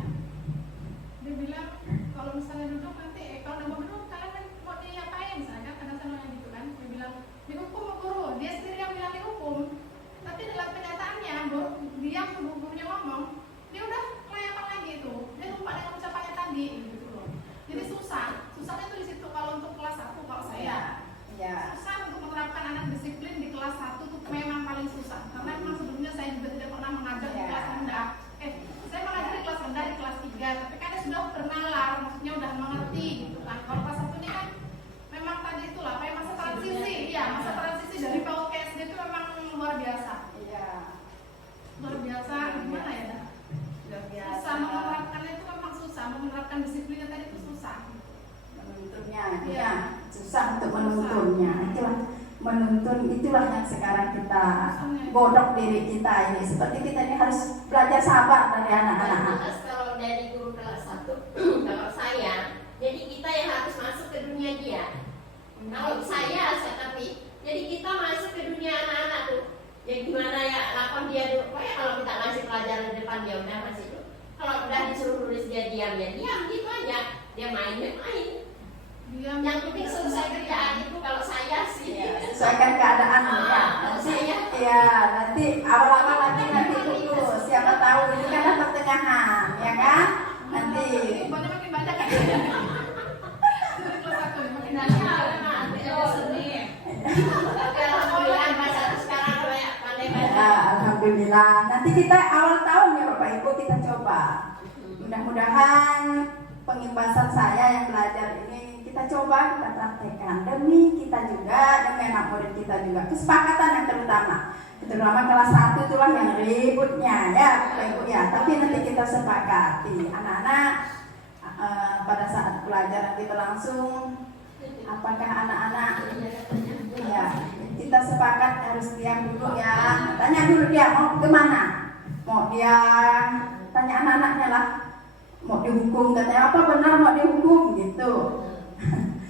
Dia bilang kalau misalnya duduk nanti kalau udah mau duduk kalian mau diapain misalnya, kadang-kadang gitu kan. Dia bilang dihukum sama guru. Dia sendiri yang bilang dihukum. Tapi dalam kenyataannya dia gurunya ngomong, dia udah kelihatan lagi itu. Dia lupa dengan ucapannya tadi gitu loh. Jadi susahnya tuh di situ kalau untuk kelas 1 kalau saya. ya. Susah untuk menerapkan anak disiplin di kelas 1 tuh memang paling susah. Karena memang sebelumnya saya juga tidak pernah mengajar di kelas rendah. Saya mengajar di kelas rendah di kelas 3, tapi kan dia sudah bernalar, maksudnya udah mengerti gitu kan. Kalau kelas 1 ini kan memang tadi itulah kayak masa transisi, ya masa transisi dari PAUD ke SD itu memang luar biasa. Iya. Luar biasa gimana ya? Susah menerapkannya itu memang susah, menerapkan disiplinnya tadi itu susah. Menuntunnya, Iya. ya. Susah untuk menuntunnya. Itulah yang sekarang kita godok diri kita ini. Seperti kita ini harus belajar sabar dari anak-anak. Jelas kalau dari guru kelas 1 kalau saya, jadi kita yang harus masuk ke dunia dia. Kalau saya tapi jadi kita masuk ke dunia anak-anak tuh. Ya gimana ya lakon dia dulu. Pokoknya kalau kita ngasih pelajaran di depan dia udah masih tuh. Kalau udah disuruh nulis dia diam ya diam gitu aja. Dia main. Yang penting selesai kerjaan itu kalau saya sih. Ya, sesuaikan keadaan ya. Ya, nanti awal-awal nanti dulu. Siapa tahu ini kan ada pertengahan, ya kan? Nanti. Banyak makin banyak kan. Dari kelas 1 makin banyak. Alhamdulillah sekarang pandai baca. Alhamdulillah. Nanti kita awal tahun ya Bapak Ibu kita coba. Mudah-mudahan pengimbasan saya yang belajar ini kita coba kita praktekkan demi kita juga, demi anak murid kita juga. Kesepakatan yang terutama kelas 1 itulah yang ributnya ya Bapak Ibu ya. Tapi nanti kita sepakati anak-anak pada saat pelajaran kita langsung, apakah anak-anak ya kita sepakat harus diam dulu ya. Tanya dulu dia mau kemana, mau dia tanya anak-anaknya lah, mau dihukum katanya apa benar mau dihukum gitu.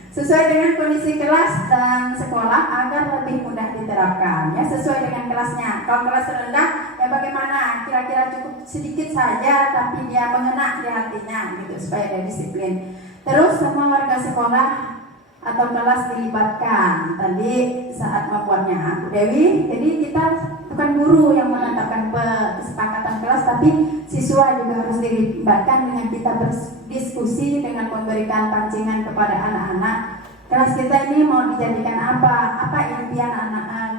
Sesuai dengan kondisi kelas dan sekolah agar lebih mudah diterapkan ya, sesuai dengan kelasnya. Kalau kelas rendah ya bagaimana, kira-kira cukup sedikit saja tapi dia mengena di hatinya gitu supaya dia disiplin. Terus semua warga sekolah atau kelas dilibatkan tadi saat membuatnya Bu Dewi. Jadi kita bukan guru yang menetapkan kesepakatan kelas, tapi siswa juga harus dilibatkan dengan kita berdiskusi dengan memberikan pancingan kepada anak-anak. Kelas kita ini mau dijadikan apa impian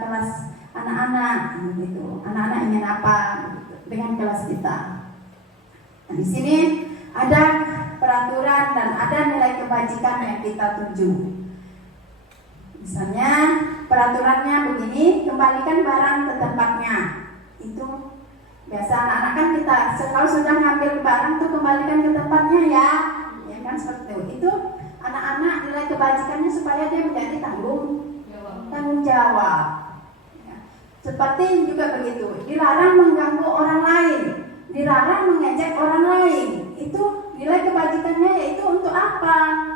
kelas anak-anak gitu. Anak-anak ingin apa gitu, dengan kelas kita. Nah, di sini ada peraturan dan ada nilai kebajikan yang kita tuju. Misalnya peraturannya begini, kembalikan barang ke tempatnya. Itu biasa anak-anak kan kita kalau sudah ngambil barang tuh kembalikan ke tempatnya ya kan seperti itu. Anak-anak nilai kebajikannya supaya dia menjadi tanggung jawab. Ya. Seperti juga begitu, dilarang mengganggu orang lain, dilarang mengejek orang lain. Itu nilai kebajikannya yaitu untuk apa?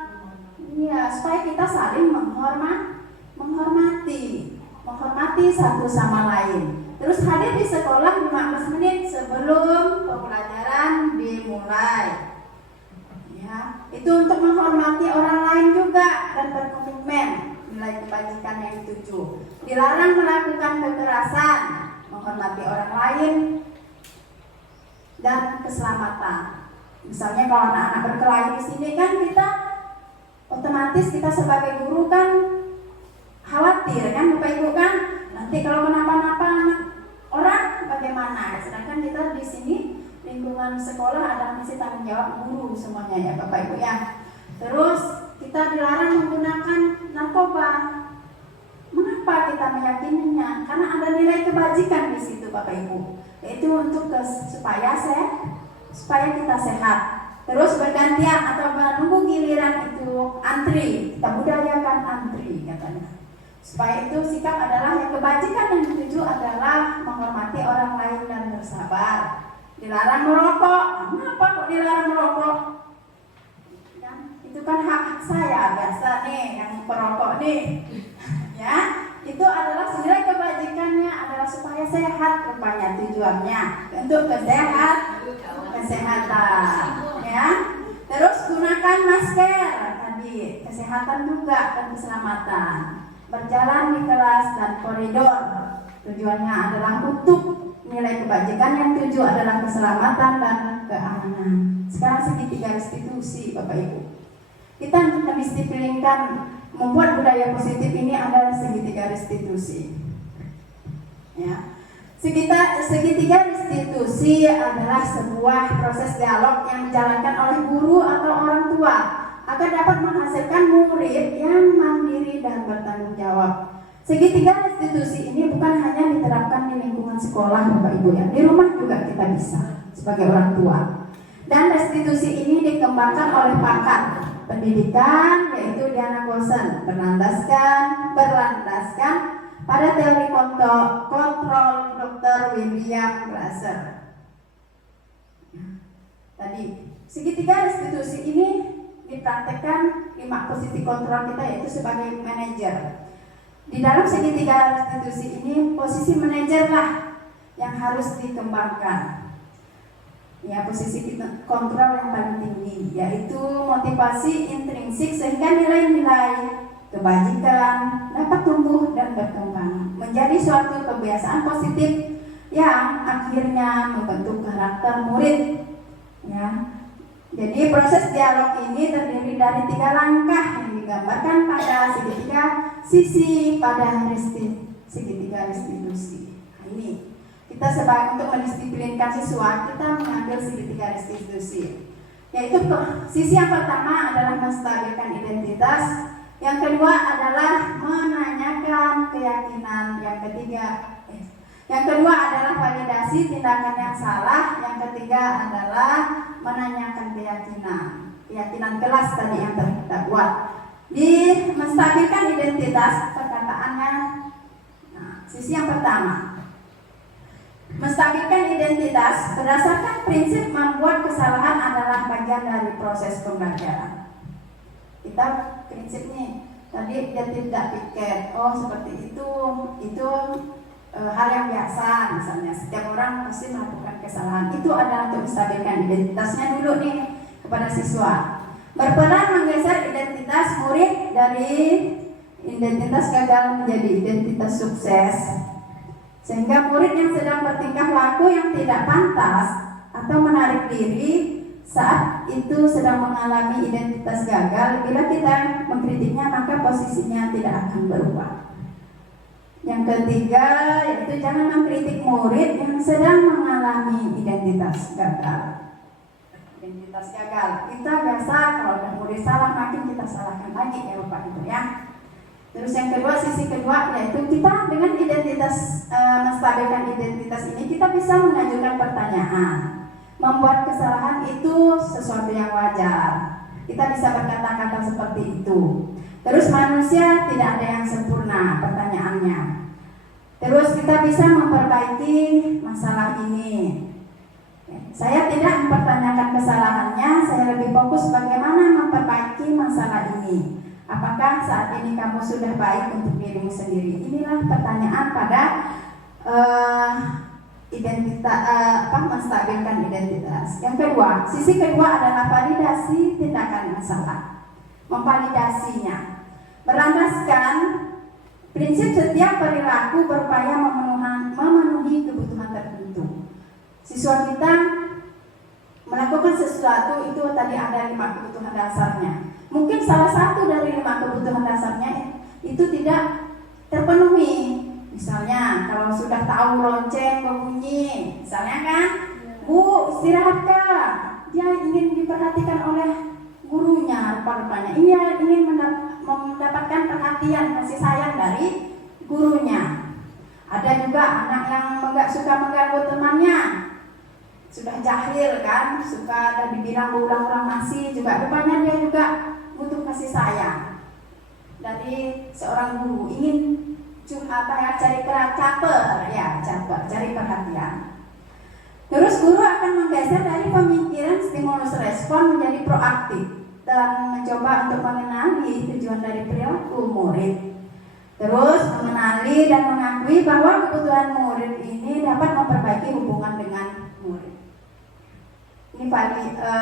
Ya, supaya kita saling menghormati satu sama lain. Terus hadir di sekolah 15 menit sebelum pembelajaran dimulai. Ya, itu untuk menghormati orang lain juga dan berkomitmen, nilai kebajikan yang dituju. Dilarang melakukan kekerasan, menghormati orang lain dan keselamatan. Misalnya kalau anak-anak berkelahi di sini kan kita otomatis kita sebagai guru kan khawatir kan Bapak Ibu kan, nanti kalau kenapa-napa anak orang bagaimana? Sedangkan kita di sini lingkungan sekolah adalah masih tanggung jawab guru semuanya ya Bapak Ibu ya. Terus kita dilarang menggunakan narkoba. Mengapa kita meyakininya? Karena ada nilai kebajikan di situ Bapak Ibu. Yaitu untuk supaya kita sehat. Terus bergantian atau menunggu giliran itu antri. Kita budayakan antri katanya. Supaya itu sikap adalah yang kebajikan yang dituju adalah menghormati orang lain dan bersabar. Dilarang merokok. Kenapa kok dilarang merokok? Kan, itu kan hak saya biasa nih yang perokok nih. Ya, itu adalah nilai kebajikannya adalah supaya sehat rupanya tujuannya untuk kesehatan. Ya. Terus gunakan masker tadi, kesehatan juga dan keselamatan. Berjalan di kelas dan koridor tujuannya adalah untuk nilai kebajikan yang tuju adalah keselamatan dan keamanan. Sekarang segitiga restitusi Bapak Ibu. Kita mendisiplinkan membuat budaya positif ini adalah segitiga restitusi. Ya. Segitiga restitusi adalah sebuah proses dialog yang dijalankan oleh guru atau orang tua agar dapat menghasilkan murid yang mandiri dan bertanggung jawab. Segitiga restitusi ini bukan hanya diterapkan di lingkungan sekolah Bapak Ibu ya, di rumah juga kita bisa sebagai orang tua. Dan restitusi ini dikembangkan oleh pakar pendidikan yaitu Diana Gosen berlandaskan pada teori kontrol Dr. William Glasser. Tadi segitiga restitusi ini dipraktekkan 5 posisi kontrol kita yaitu sebagai manajer. Di dalam segitiga restitusi ini posisi manajer lah yang harus dikembangkan. Ya, posisi kontrol yang paling tinggi yaitu motivasi intrinsik sehingga nilai-nilai kebajikan dapat tumbuh dan berkembang menjadi suatu kebiasaan positif yang akhirnya membentuk karakter murid. Ya. Jadi proses dialog ini terdiri dari 3 langkah yang digambarkan pada segitiga sisi pada segitiga restitusi. Nah, ini kita untuk mendisiplinkan siswa kita mengambil segitiga restitusi. Yaitu sisi yang pertama adalah menstabilkan identitas, yang kedua adalah menanyakan keyakinan, yang kedua adalah validasi tindakan yang salah, yang ketiga adalah menanyakan keyakinan kelas tadi yang kita buat. Di menstabilkan identitas perkataannya, nah, sisi yang pertama menstabilkan identitas berdasarkan prinsip membuat kesalahan adalah bagian dari proses pembelajaran. Kita prinsipnya tadi dia tidak pikir seperti itu hal yang biasa. Misalnya setiap orang pasti melakukan kesalahan. Itu adalah untuk menstabilkan identitasnya dulu nih kepada siswa. Berperan menggeser identitas murid dari identitas gagal menjadi identitas sukses. Sehingga murid yang sedang bertingkah laku yang tidak pantas atau menarik diri saat itu sedang mengalami identitas gagal, bila kita mengkritiknya maka posisinya tidak akan berubah. Yang ketiga yaitu jangan mengkritik murid yang sedang mengalami identitas gagal. Identitas gagal, kita biasa kalau ada murid salah makin kita salahkan lagi ya Bapak Ibu ya. Terus yang kedua, sisi kedua yaitu kita dengan identitas menstabilkan identitas ini kita bisa mengajukan pertanyaan. Membuat kesalahan itu sesuatu yang wajar. Kita bisa berkata-kata seperti itu. Terus manusia tidak ada yang sempurna pertanyaannya. Terus kita bisa memperbaiki masalah ini. Saya tidak mempertanyakan kesalahannya, saya lebih fokus bagaimana memperbaiki masalah ini. Apakah saat ini kamu sudah baik untuk dirimu sendiri? Inilah pertanyaan pada menstabilkan identitas. Yang kedua, sisi kedua adalah validasi tindakan yang salah. Memvalidasinya, berlandaskan prinsip setiap perilaku berupaya memenuhi kebutuhan tertentu. Siswa kita melakukan sesuatu itu tadi ada 5 kebutuhan dasarnya. Mungkin salah satu dari 5 kebutuhan dasarnya itu tidak terpenuhi. Misalnya kalau sudah tahu lonceng berbunyi, misalnya kan, Bu istirahat Kak, dia ingin diperhatikan oleh gurunya rupa-rupanya. Ia ingin mendapatkan perhatian kasih sayang dari gurunya. Ada juga anak yang nggak suka mengganggu temannya, sudah jahil kan, suka dan dibilang berulang-ulang masih juga rupanya dia juga butuh kasih sayang dari seorang guru, ingin cari perhatian. Terus guru akan menggeser dari pemikiran stimulus respon menjadi proaktif dalam mencoba untuk mengenali tujuan dari perilaku murid. Terus mengenali dan mengakui bahwa kebutuhan murid ini dapat memperbaiki hubungan dengan murid. Ini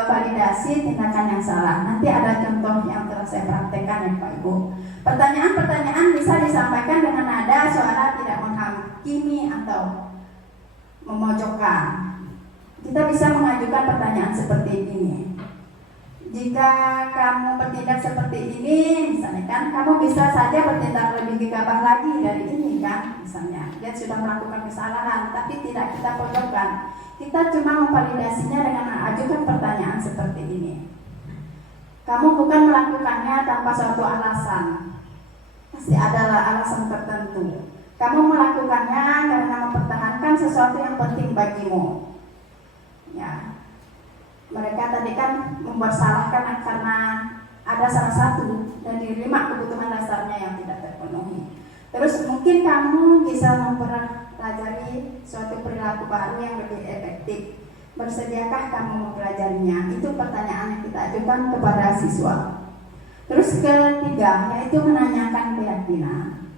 validasi tindakan yang salah. Nanti ada contoh yang telah saya praktekkan ya Pak Ibu. Pertanyaan-pertanyaan bisa disampaikan dengan nada suara tidak menghakimi atau memojokkan. Kita bisa mengajukan pertanyaan seperti ini. Jika kamu bertindak seperti ini, misalnya kan, kamu bisa saja bertindak lebih gegabah lagi dari ini kan, misalnya. Dia sudah melakukan kesalahan, tapi tidak kita pojokkan. Kita cuma memvalidasinya dengan mengajukan pertanyaan seperti ini. Kamu bukan melakukannya tanpa suatu alasan. Pasti adalah alasan tertentu. Kamu melakukannya karena mempertahankan sesuatu yang penting bagimu. Ya. Mereka tadi kan membuat salah karena ada salah satu dari 5 kebutuhan dasarnya yang tidak terpenuhi. Terus mungkin kamu bisa mempelajari suatu perilaku baru yang lebih efektif. Bersediakah kamu mempelajarinya? Itu pertanyaan yang kita ajukan kepada siswa. Terus ketiga, yaitu menanyakan keyakinan.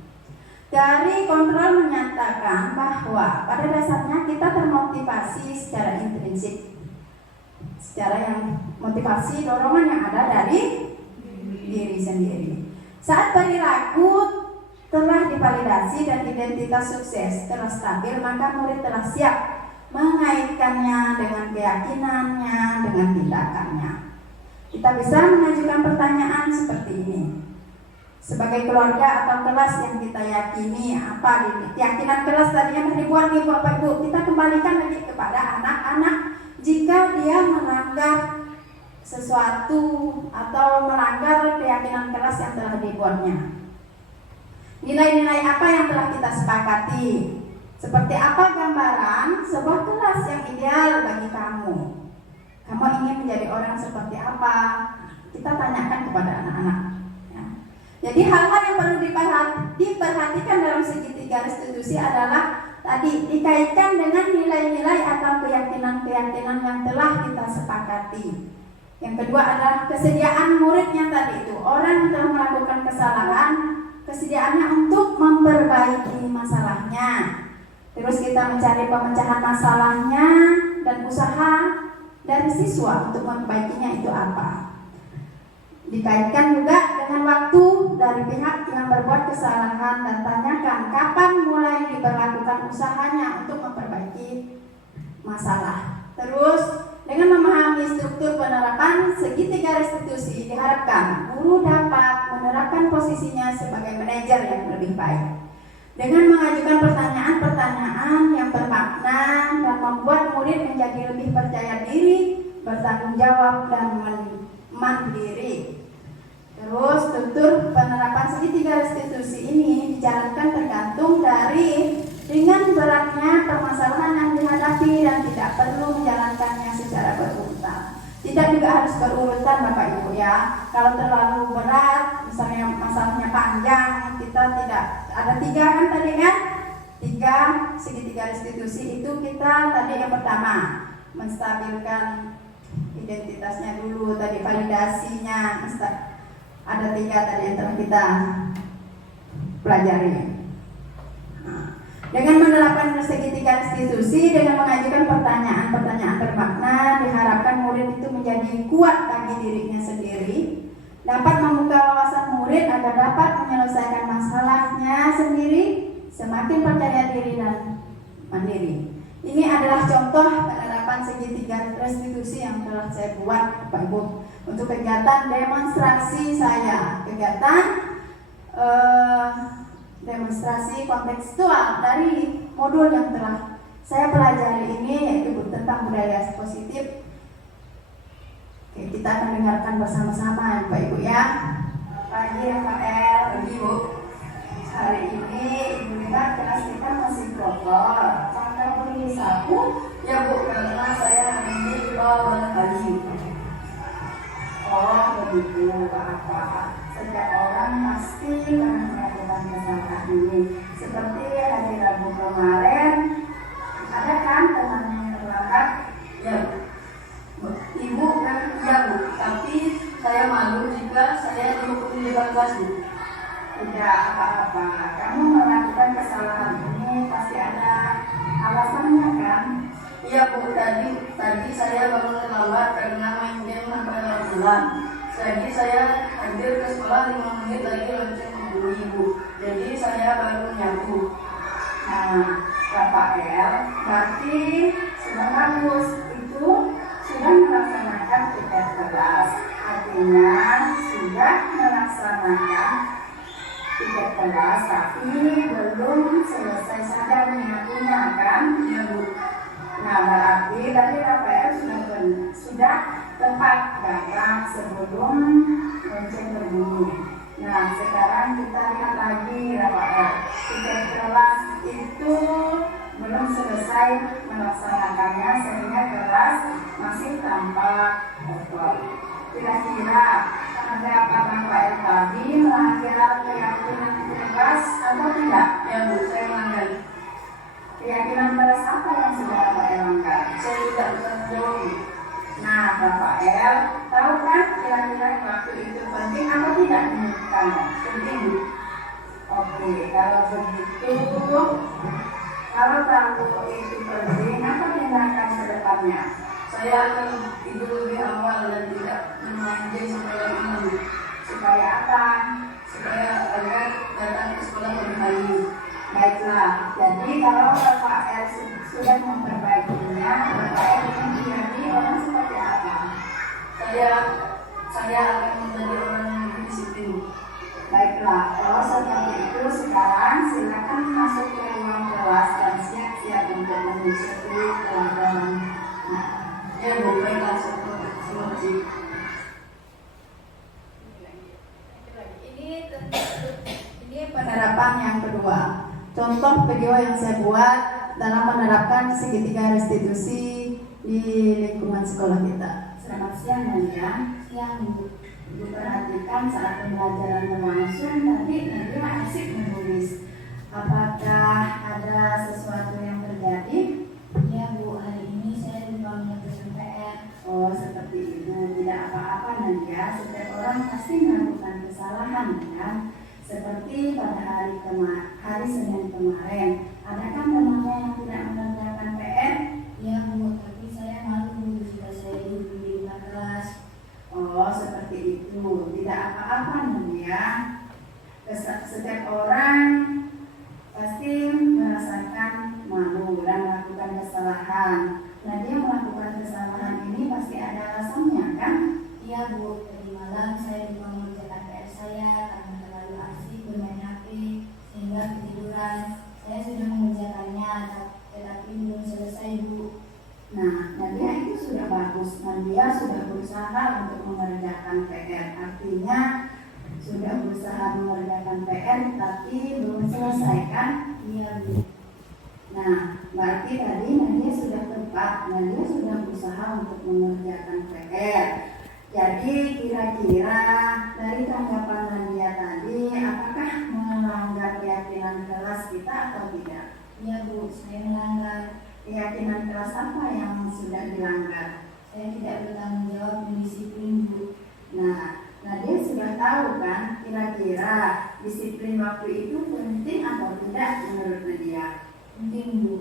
Dari kontrol menyatakan bahwa pada dasarnya kita termotivasi secara intrinsik, secara yang motivasi dorongan yang ada dari diri sendiri. Saat perilaku telah divalidasi dan identitas sukses telah stabil, maka murid telah siap mengaitkannya dengan keyakinannya, dengan tindakannya. Kita bisa mengajukan pertanyaan seperti ini. Sebagai keluarga atau kelas yang kita yakini, apa ini? Keyakinan kelas tadinya dibuat nih Bapak Ibu, kita kembalikan lagi kepada anak-anak. Jika dia melanggar sesuatu atau melanggar keyakinan kelas yang telah dibuatnya, nilai-nilai apa yang telah kita sepakati? Seperti apa gambaran sebuah kelas yang ideal bagi kamu? Kamu ingin menjadi orang seperti apa? Kita tanyakan kepada anak-anak. Ya. Jadi hal-hal yang perlu diperhatikan dalam segitiga restitusi adalah tadi dikaitkan dengan nilai-nilai atau keyakinan-keyakinan yang telah kita sepakati. Yang kedua adalah kesediaan muridnya tadi itu. Orang yang telah melakukan kesalahan, kesediaannya untuk memperbaiki masalahnya. Terus kita mencari pemecahan masalahnya dan usaha dari siswa untuk memperbaikinya itu apa. Dikaitkan juga dengan waktu dari pihak yang berbuat kesalahan dan tanyakan kapan mulai diberlakukan usahanya untuk memperbaiki masalah. Terus, dengan memahami struktur penerapan segitiga restitusi, diharapkan guru dapat menerapkan posisinya sebagai manajer yang lebih baik. Dengan mengajukan pertanyaan-pertanyaan yang bermakna dan membuat murid menjadi lebih percaya diri, bertanggung jawab, dan mandiri. Terus, struktur penerapan segitiga restitusi ini dijalankan tergantung dari dengan beratnya permasalahan yang dihadapi dan tidak perlu menjalankannya secara berurutan. Tidak juga harus berurutan Bapak Ibu ya. Kalau terlalu berat, misalnya masalahnya panjang, kita tidak ada 3 kan tadi kan? 3 segitiga restitusi itu kita tadi yang pertama menstabilkan identitasnya dulu, tadi validasinya ada 3 tadi yang telah kita pelajari. Dengan menerapkan segitiga restitusi, dengan mengajukan pertanyaan-pertanyaan bermakna, diharapkan murid itu menjadi kuat bagi dirinya sendiri, dapat membuka wawasan murid agar dapat menyelesaikan masalahnya sendiri, semakin percaya diri dan mandiri. Ini adalah contoh penerapan segitiga restitusi yang telah saya buat Bapak Ibu untuk kegiatan demonstrasi saya, demonstrasi kontekstual dari modul yang telah saya pelajari ini, yaitu tentang budaya positif. Oke, kita akan dengarkan bersama-sama Bapak Ibu ya. Pagi Rafael, Ibu. Hari ini Ibu lihat kelas kita masih kotor. Apakah beli sapu? Ya Bu, karena saya hari ini bawa pagi. Oh begitu, apa? Setiap orang pasti pernah melakukan kesalahan ini. Seperti hari Rabu kemarin, ada kan temannya yang terlambat? Ya, Ibu kan? Ya Bu, tapi saya malu jika saya dihukum di kelas Bu. Tidak apa-apa, kamu melakukan kesalahan ini pasti ada alasannya kan? Iya Bu, tadi saya bangun terlambat karena main game sampai bulan. Jadi saya hadir ke sekolah 5 menit lagi lonceng guru Ibu. Jadi saya baru nyapu. Nah, Rafael, berarti sudah bagus. Itu sudah melaksanakan tiket kelas. Artinya sudah melaksanakan tiket kelas, tapi belum selesai saja nyapunya kan? Iya Bu. Nah, berarti tadi Rafael sudah tepat gagal sebelum lonceng berbunyi. Nah, sekarang kita lihat lagi Rafael. Tiket kelas itu belum selesai melaksanakannya sehingga kelas masih tampak kotor. Kira-kira ada apa Rafael tadi melanggar keyakinan kelas atau tidak? Ya Bu, saya melanggar. Keyakinan kelas apa yang sudah Rafael langgar? Saya tidak bisa menjawab. Nah, Rafael, tahu kan kira-kira waktu itu penting atau tidak menurut kamu? Penting. Oke, kalau begitu, kalau tahu itu penting, apa tindakan ke depannya? Saya akan tidur lebih awal dan tidak bermain game sampai malam. Supaya apa? Supaya agar datang ke sekolah lebih pagi. Baiklah, jadi kalau Rafael sudah memperbaikinya, Rafael ingin menjadi orang seperti apa? Saya akan menjadi orang yang disiplin. Baiklah, kalau seperti itu sekarang silakan masuk ke ruang kelas dan siap-siap untuk mengikuti pelajaran. Nah, ya Bu, baiklah, seperti ini penerapan yang kedua. Contoh video yang saya buat dalam menerapkan segitiga restitusi di lingkungan sekolah kita. Selamat siang Nadia. Siang Bu. Ibu perhatikan saat pembelajaran berlangsung tadi Nadia asik menulis. Apakah ada sesuatu yang terjadi? Ya Bu, hari ini saya lupa menyelesaikan PR. Oh seperti itu, tidak apa-apa Nadia. Setiap orang pasti melakukan kesalahan kan? Seperti pada hari Senin kemarin, ada kan temannya yang tidak mengerjakan PR? Ya Bu, tapi saya malu Bu jika saya dihubungi di kelas. Oh seperti itu, tidak apa-apa Nadia. Setiap orang pasti merasakan malu dan melakukan kesalahan. Nah, dia melakukan kesalahan ini pasti ada alasannya kan? Iya Bu, tadi malam saya juga mengerjakan PR saya karena terlalu asik bermain HP sehingga ketiduran. Saya sudah mengerjakannya, tetapi belum selesai Bu. Nah, Nadia itu sudah bagus. Nadia sudah berusaha untuk mengerjakan PR. Artinya sudah berusaha mengerjakan PR tapi belum selesai kan? Iya Bu. Nah, berarti tadi Nadia sudah tepat. Nadia sudah berusaha untuk mengerjakan PR. Jadi kira-kira dari tanggapan Nadia tadi, apakah melanggar keyakinan kelas kita atau tidak? Iya Bu, saya melanggar. Keyakinan kelas apa yang sudah dilanggar? Saya tidak bertanggung jawab dan disiplin Bu. Nah, Nadia sudah tahu kan kira-kira disiplin waktu itu penting atau tidak menurut Nadia? Penting Bu.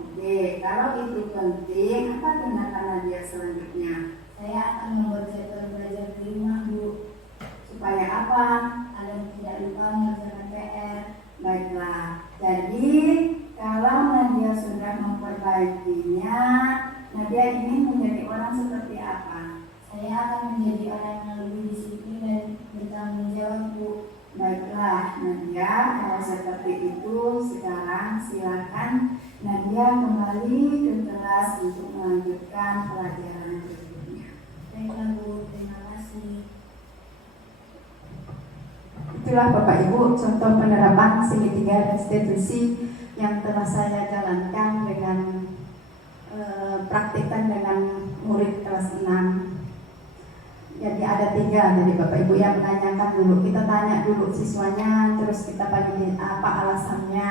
Oke, kalau itu penting, apa tindakan Nadia selanjutnya? Saya akan membuat jadwal belajar di rumah Bu, Supaya apa? agar tidak lupa mengerjakan PR. Baiklah, jadi kalau Nadia sudah memperbaikinya, Nadia ingin menjadi orang seperti apa? Saya akan menjadi orang yang lebih disiplin dan bertanggung jawab Bu. Baiklah Nadia, kalau seperti itu sekarang silakan Nadia kembali ke kelas untuk melanjutkan pelajaran berikutnya. Baiklah Bu, terima kasih. Itulah Bapak Ibu contoh penerapan segitiga restitusi yang telah saya jalankan dengan praktikkan dengan murid kelas 6. Jadi ada 3 dari Bapak Ibu yang menanyakan dulu. Kita tanya dulu siswanya, terus kita bagi apa alasannya,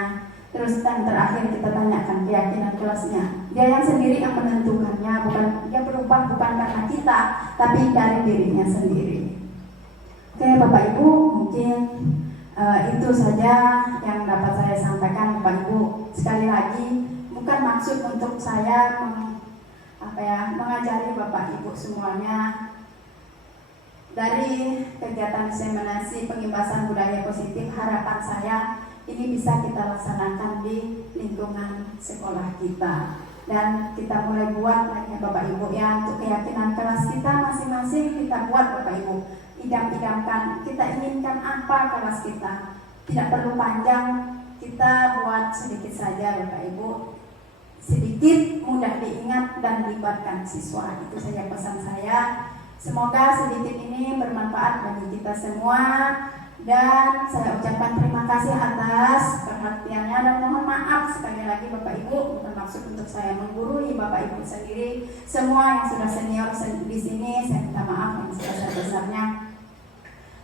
terus dan terakhir kita tanyakan keyakinan kelasnya. Dia yang sendiri yang menentukannya, bukan dia berubah bukan karena kita, tapi dari dirinya sendiri. Oke Bapak Ibu, mungkin itu saja yang dapat saya sampaikan Bapak Ibu. Sekali lagi, bukan maksud untuk saya mengajari Bapak Ibu semuanya. Dari kegiatan diseminasi pengibasan budaya positif, harapan saya ini bisa kita laksanakan di lingkungan sekolah kita. Dan kita mulai buat lagi Bapak Ibu ya, untuk keyakinan kelas kita masing-masing kita buat Bapak Ibu. Idam-idamkan, kita inginkan apa kelas kita. Tidak perlu panjang, kita buat sedikit saja Bapak Ibu. Sedikit, mudah diingat dan libatkan siswa. Itu saja pesan saya. Semoga sedikit ini bermanfaat bagi kita semua. Dan saya ucapkan terima kasih atas perhatiannya dan mohon maaf sekali lagi Bapak Ibu, bukan maksud untuk saya menggurui Bapak Ibu sendiri. Semua yang sudah senior di sini saya minta maaf yang sebesar-besarnya.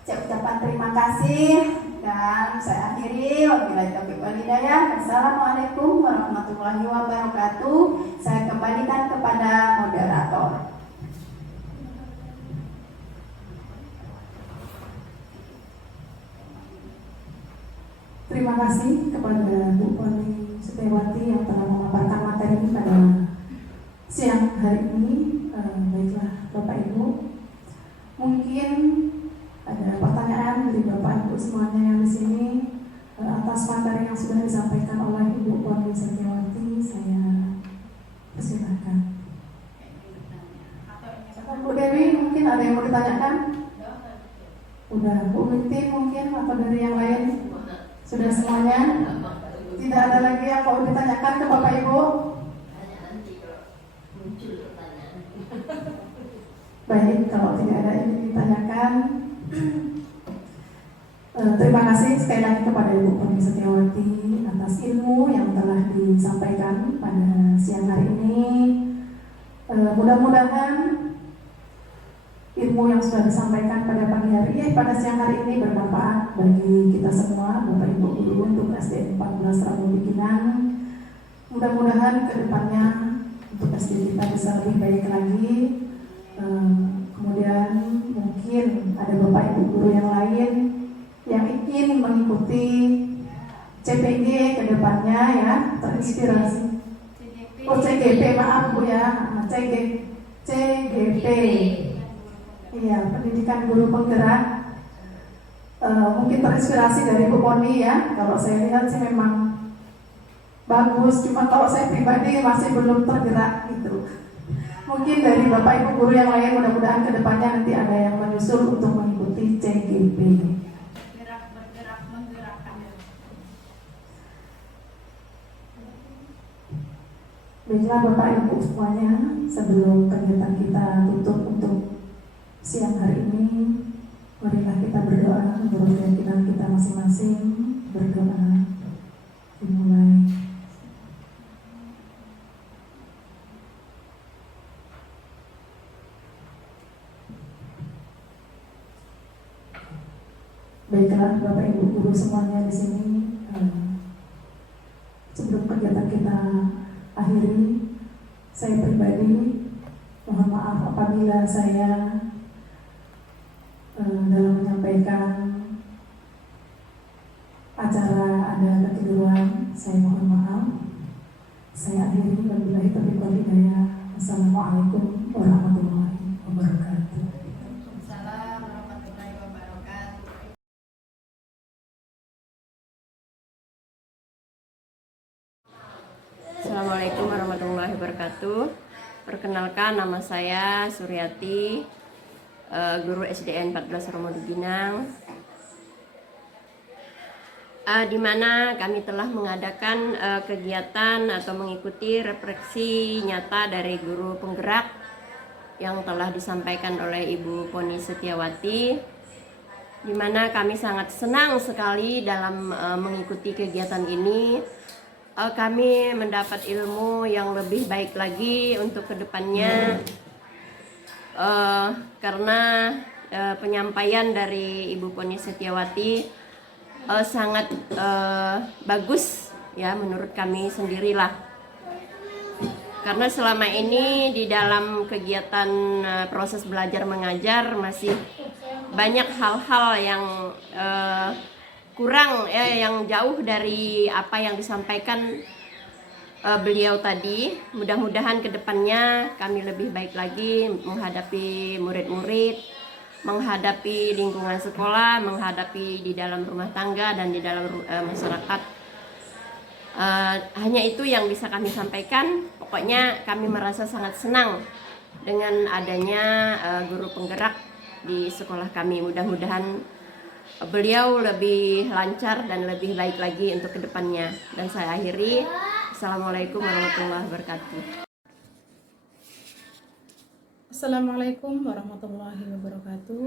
Saya ucapkan terima kasih dan saya akhiri. Wabillahi taufiq wal hidayah. Wassalamualaikum warahmatullahi wabarakatuh. Saya kembalikan kepada moderator. Terima kasih kepada Bu Poni Setiawati yang telah memaparkan materi pada siang hari ini. Baiklah Bapak Ibu, mungkin ada pertanyaan dari Bapak Ibu semuanya yang di sini atas materi yang sudah disampaikan oleh Ibu Poni Setiawati. Saya persilakan. Bu Dewi, mungkin ada yang mau ditanyakan? Udah, Bu Binti mungkin atau dari yang lain? Sudah semuanya? Tidak ada lagi yang mau ditanyakan ke Bapak Ibu? Baik, kalau tidak ada yang ditanyakan, terima kasih sekali lagi kepada Ibu Poni Setiawati atas ilmu yang telah disampaikan pada siang hari ini. Mudah-mudahan ilmu yang sudah disampaikan pada pagi hari, pada siang hari ini bermanfaat bagi kita semua, Bapak Ibu guru untuk SD 14 Rabu Bikinan. Mudah-mudahan kedepannya untuk SD kita bisa lebih baik lagi. Kemudian mungkin ada Bapak Ibu guru yang lain yang ingin mengikuti CPG kedepannya ya, terinspirasi. Oh CGP, maaf Bu ya, CGP. Iya, pendidikan guru penggerak. mungkin terinspirasi dari Bu Poni ya. Kalau saya lihat sih memang bagus, cuma kalau saya pribadi masih belum tergerak gitu. Mungkin dari Bapak Ibu guru yang lain mudah-mudahan kedepannya nanti ada yang menyusul untuk mengikuti CGP. bergerak menggerakkan. Baiklah Bapak Ibu semuanya, sebelum kegiatan kita tutup untuk siang hari ini, marilah kita berdoa menurut keyakinan kita masing-masing. Berdoa dimulai. Baiklah Bapak Ibu guru semuanya di sini, sebelum kegiatan kita akhiri, saya pribadi mohon maaf apabila saya dalam menyampaikan acara ada kekeliruan, saya mohon maaf. Saya akhiri, wabillahi taufiq wal hidayah. Assalamualaikum warahmatullahi wabarakatuh. Waalaikumsalam warahmatullahi wabarakatuh. Assalamualaikum warahmatullahi wabarakatuh. Perkenalkan, nama saya Suryati, guru SDN 14 Romo Duginang, di mana kami telah mengadakan kegiatan atau mengikuti refleksi nyata dari guru penggerak yang telah disampaikan oleh Ibu Poni Setiawati, di mana kami sangat senang sekali dalam mengikuti kegiatan ini. Kami mendapat ilmu yang lebih baik lagi untuk kedepannya, karena penyampaian dari Ibu Poni Setiawati sangat bagus ya menurut kami sendirilah, karena selama ini di dalam kegiatan proses belajar mengajar masih banyak hal-hal yang kurang yang jauh dari apa yang disampaikan beliau tadi. Mudah-mudahan kedepannya kami lebih baik lagi menghadapi murid-murid, menghadapi lingkungan sekolah, menghadapi di dalam rumah tangga dan di dalam masyarakat. Hanya itu yang bisa kami sampaikan. Pokoknya kami merasa sangat senang dengan adanya guru penggerak di sekolah kami. Mudah-mudahan beliau lebih lancar dan lebih baik lagi untuk kedepannya. Dan saya akhiri. Assalamualaikum warahmatullahi wabarakatuh. Assalamualaikum warahmatullahi wabarakatuh.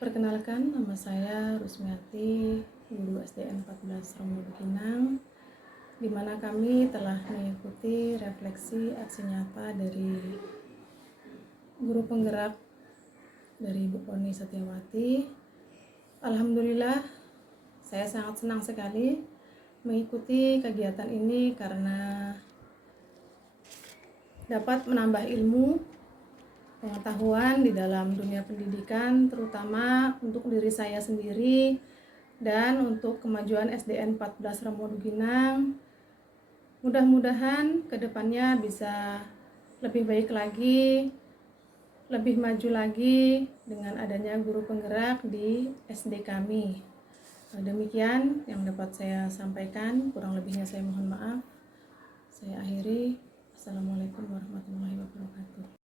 Perkenalkan, nama saya Rusmiati, guru SDN 14 Romo Duginang, di mana kami telah mengikuti refleksi aksi nyata dari guru penggerak dari Bu Poni Setiawati. Alhamdulillah, saya sangat senang sekali mengikuti kegiatan ini karena dapat menambah ilmu, pengetahuan di dalam dunia pendidikan, terutama untuk diri saya sendiri dan untuk kemajuan SDN 14 Romo Duginang. Mudah-mudahan kedepannya bisa lebih baik lagi, lebih maju lagi dengan adanya guru penggerak di SD kami. Demikian yang dapat saya sampaikan, kurang lebihnya saya mohon maaf. Saya akhiri. Assalamualaikum warahmatullahi wabarakatuh.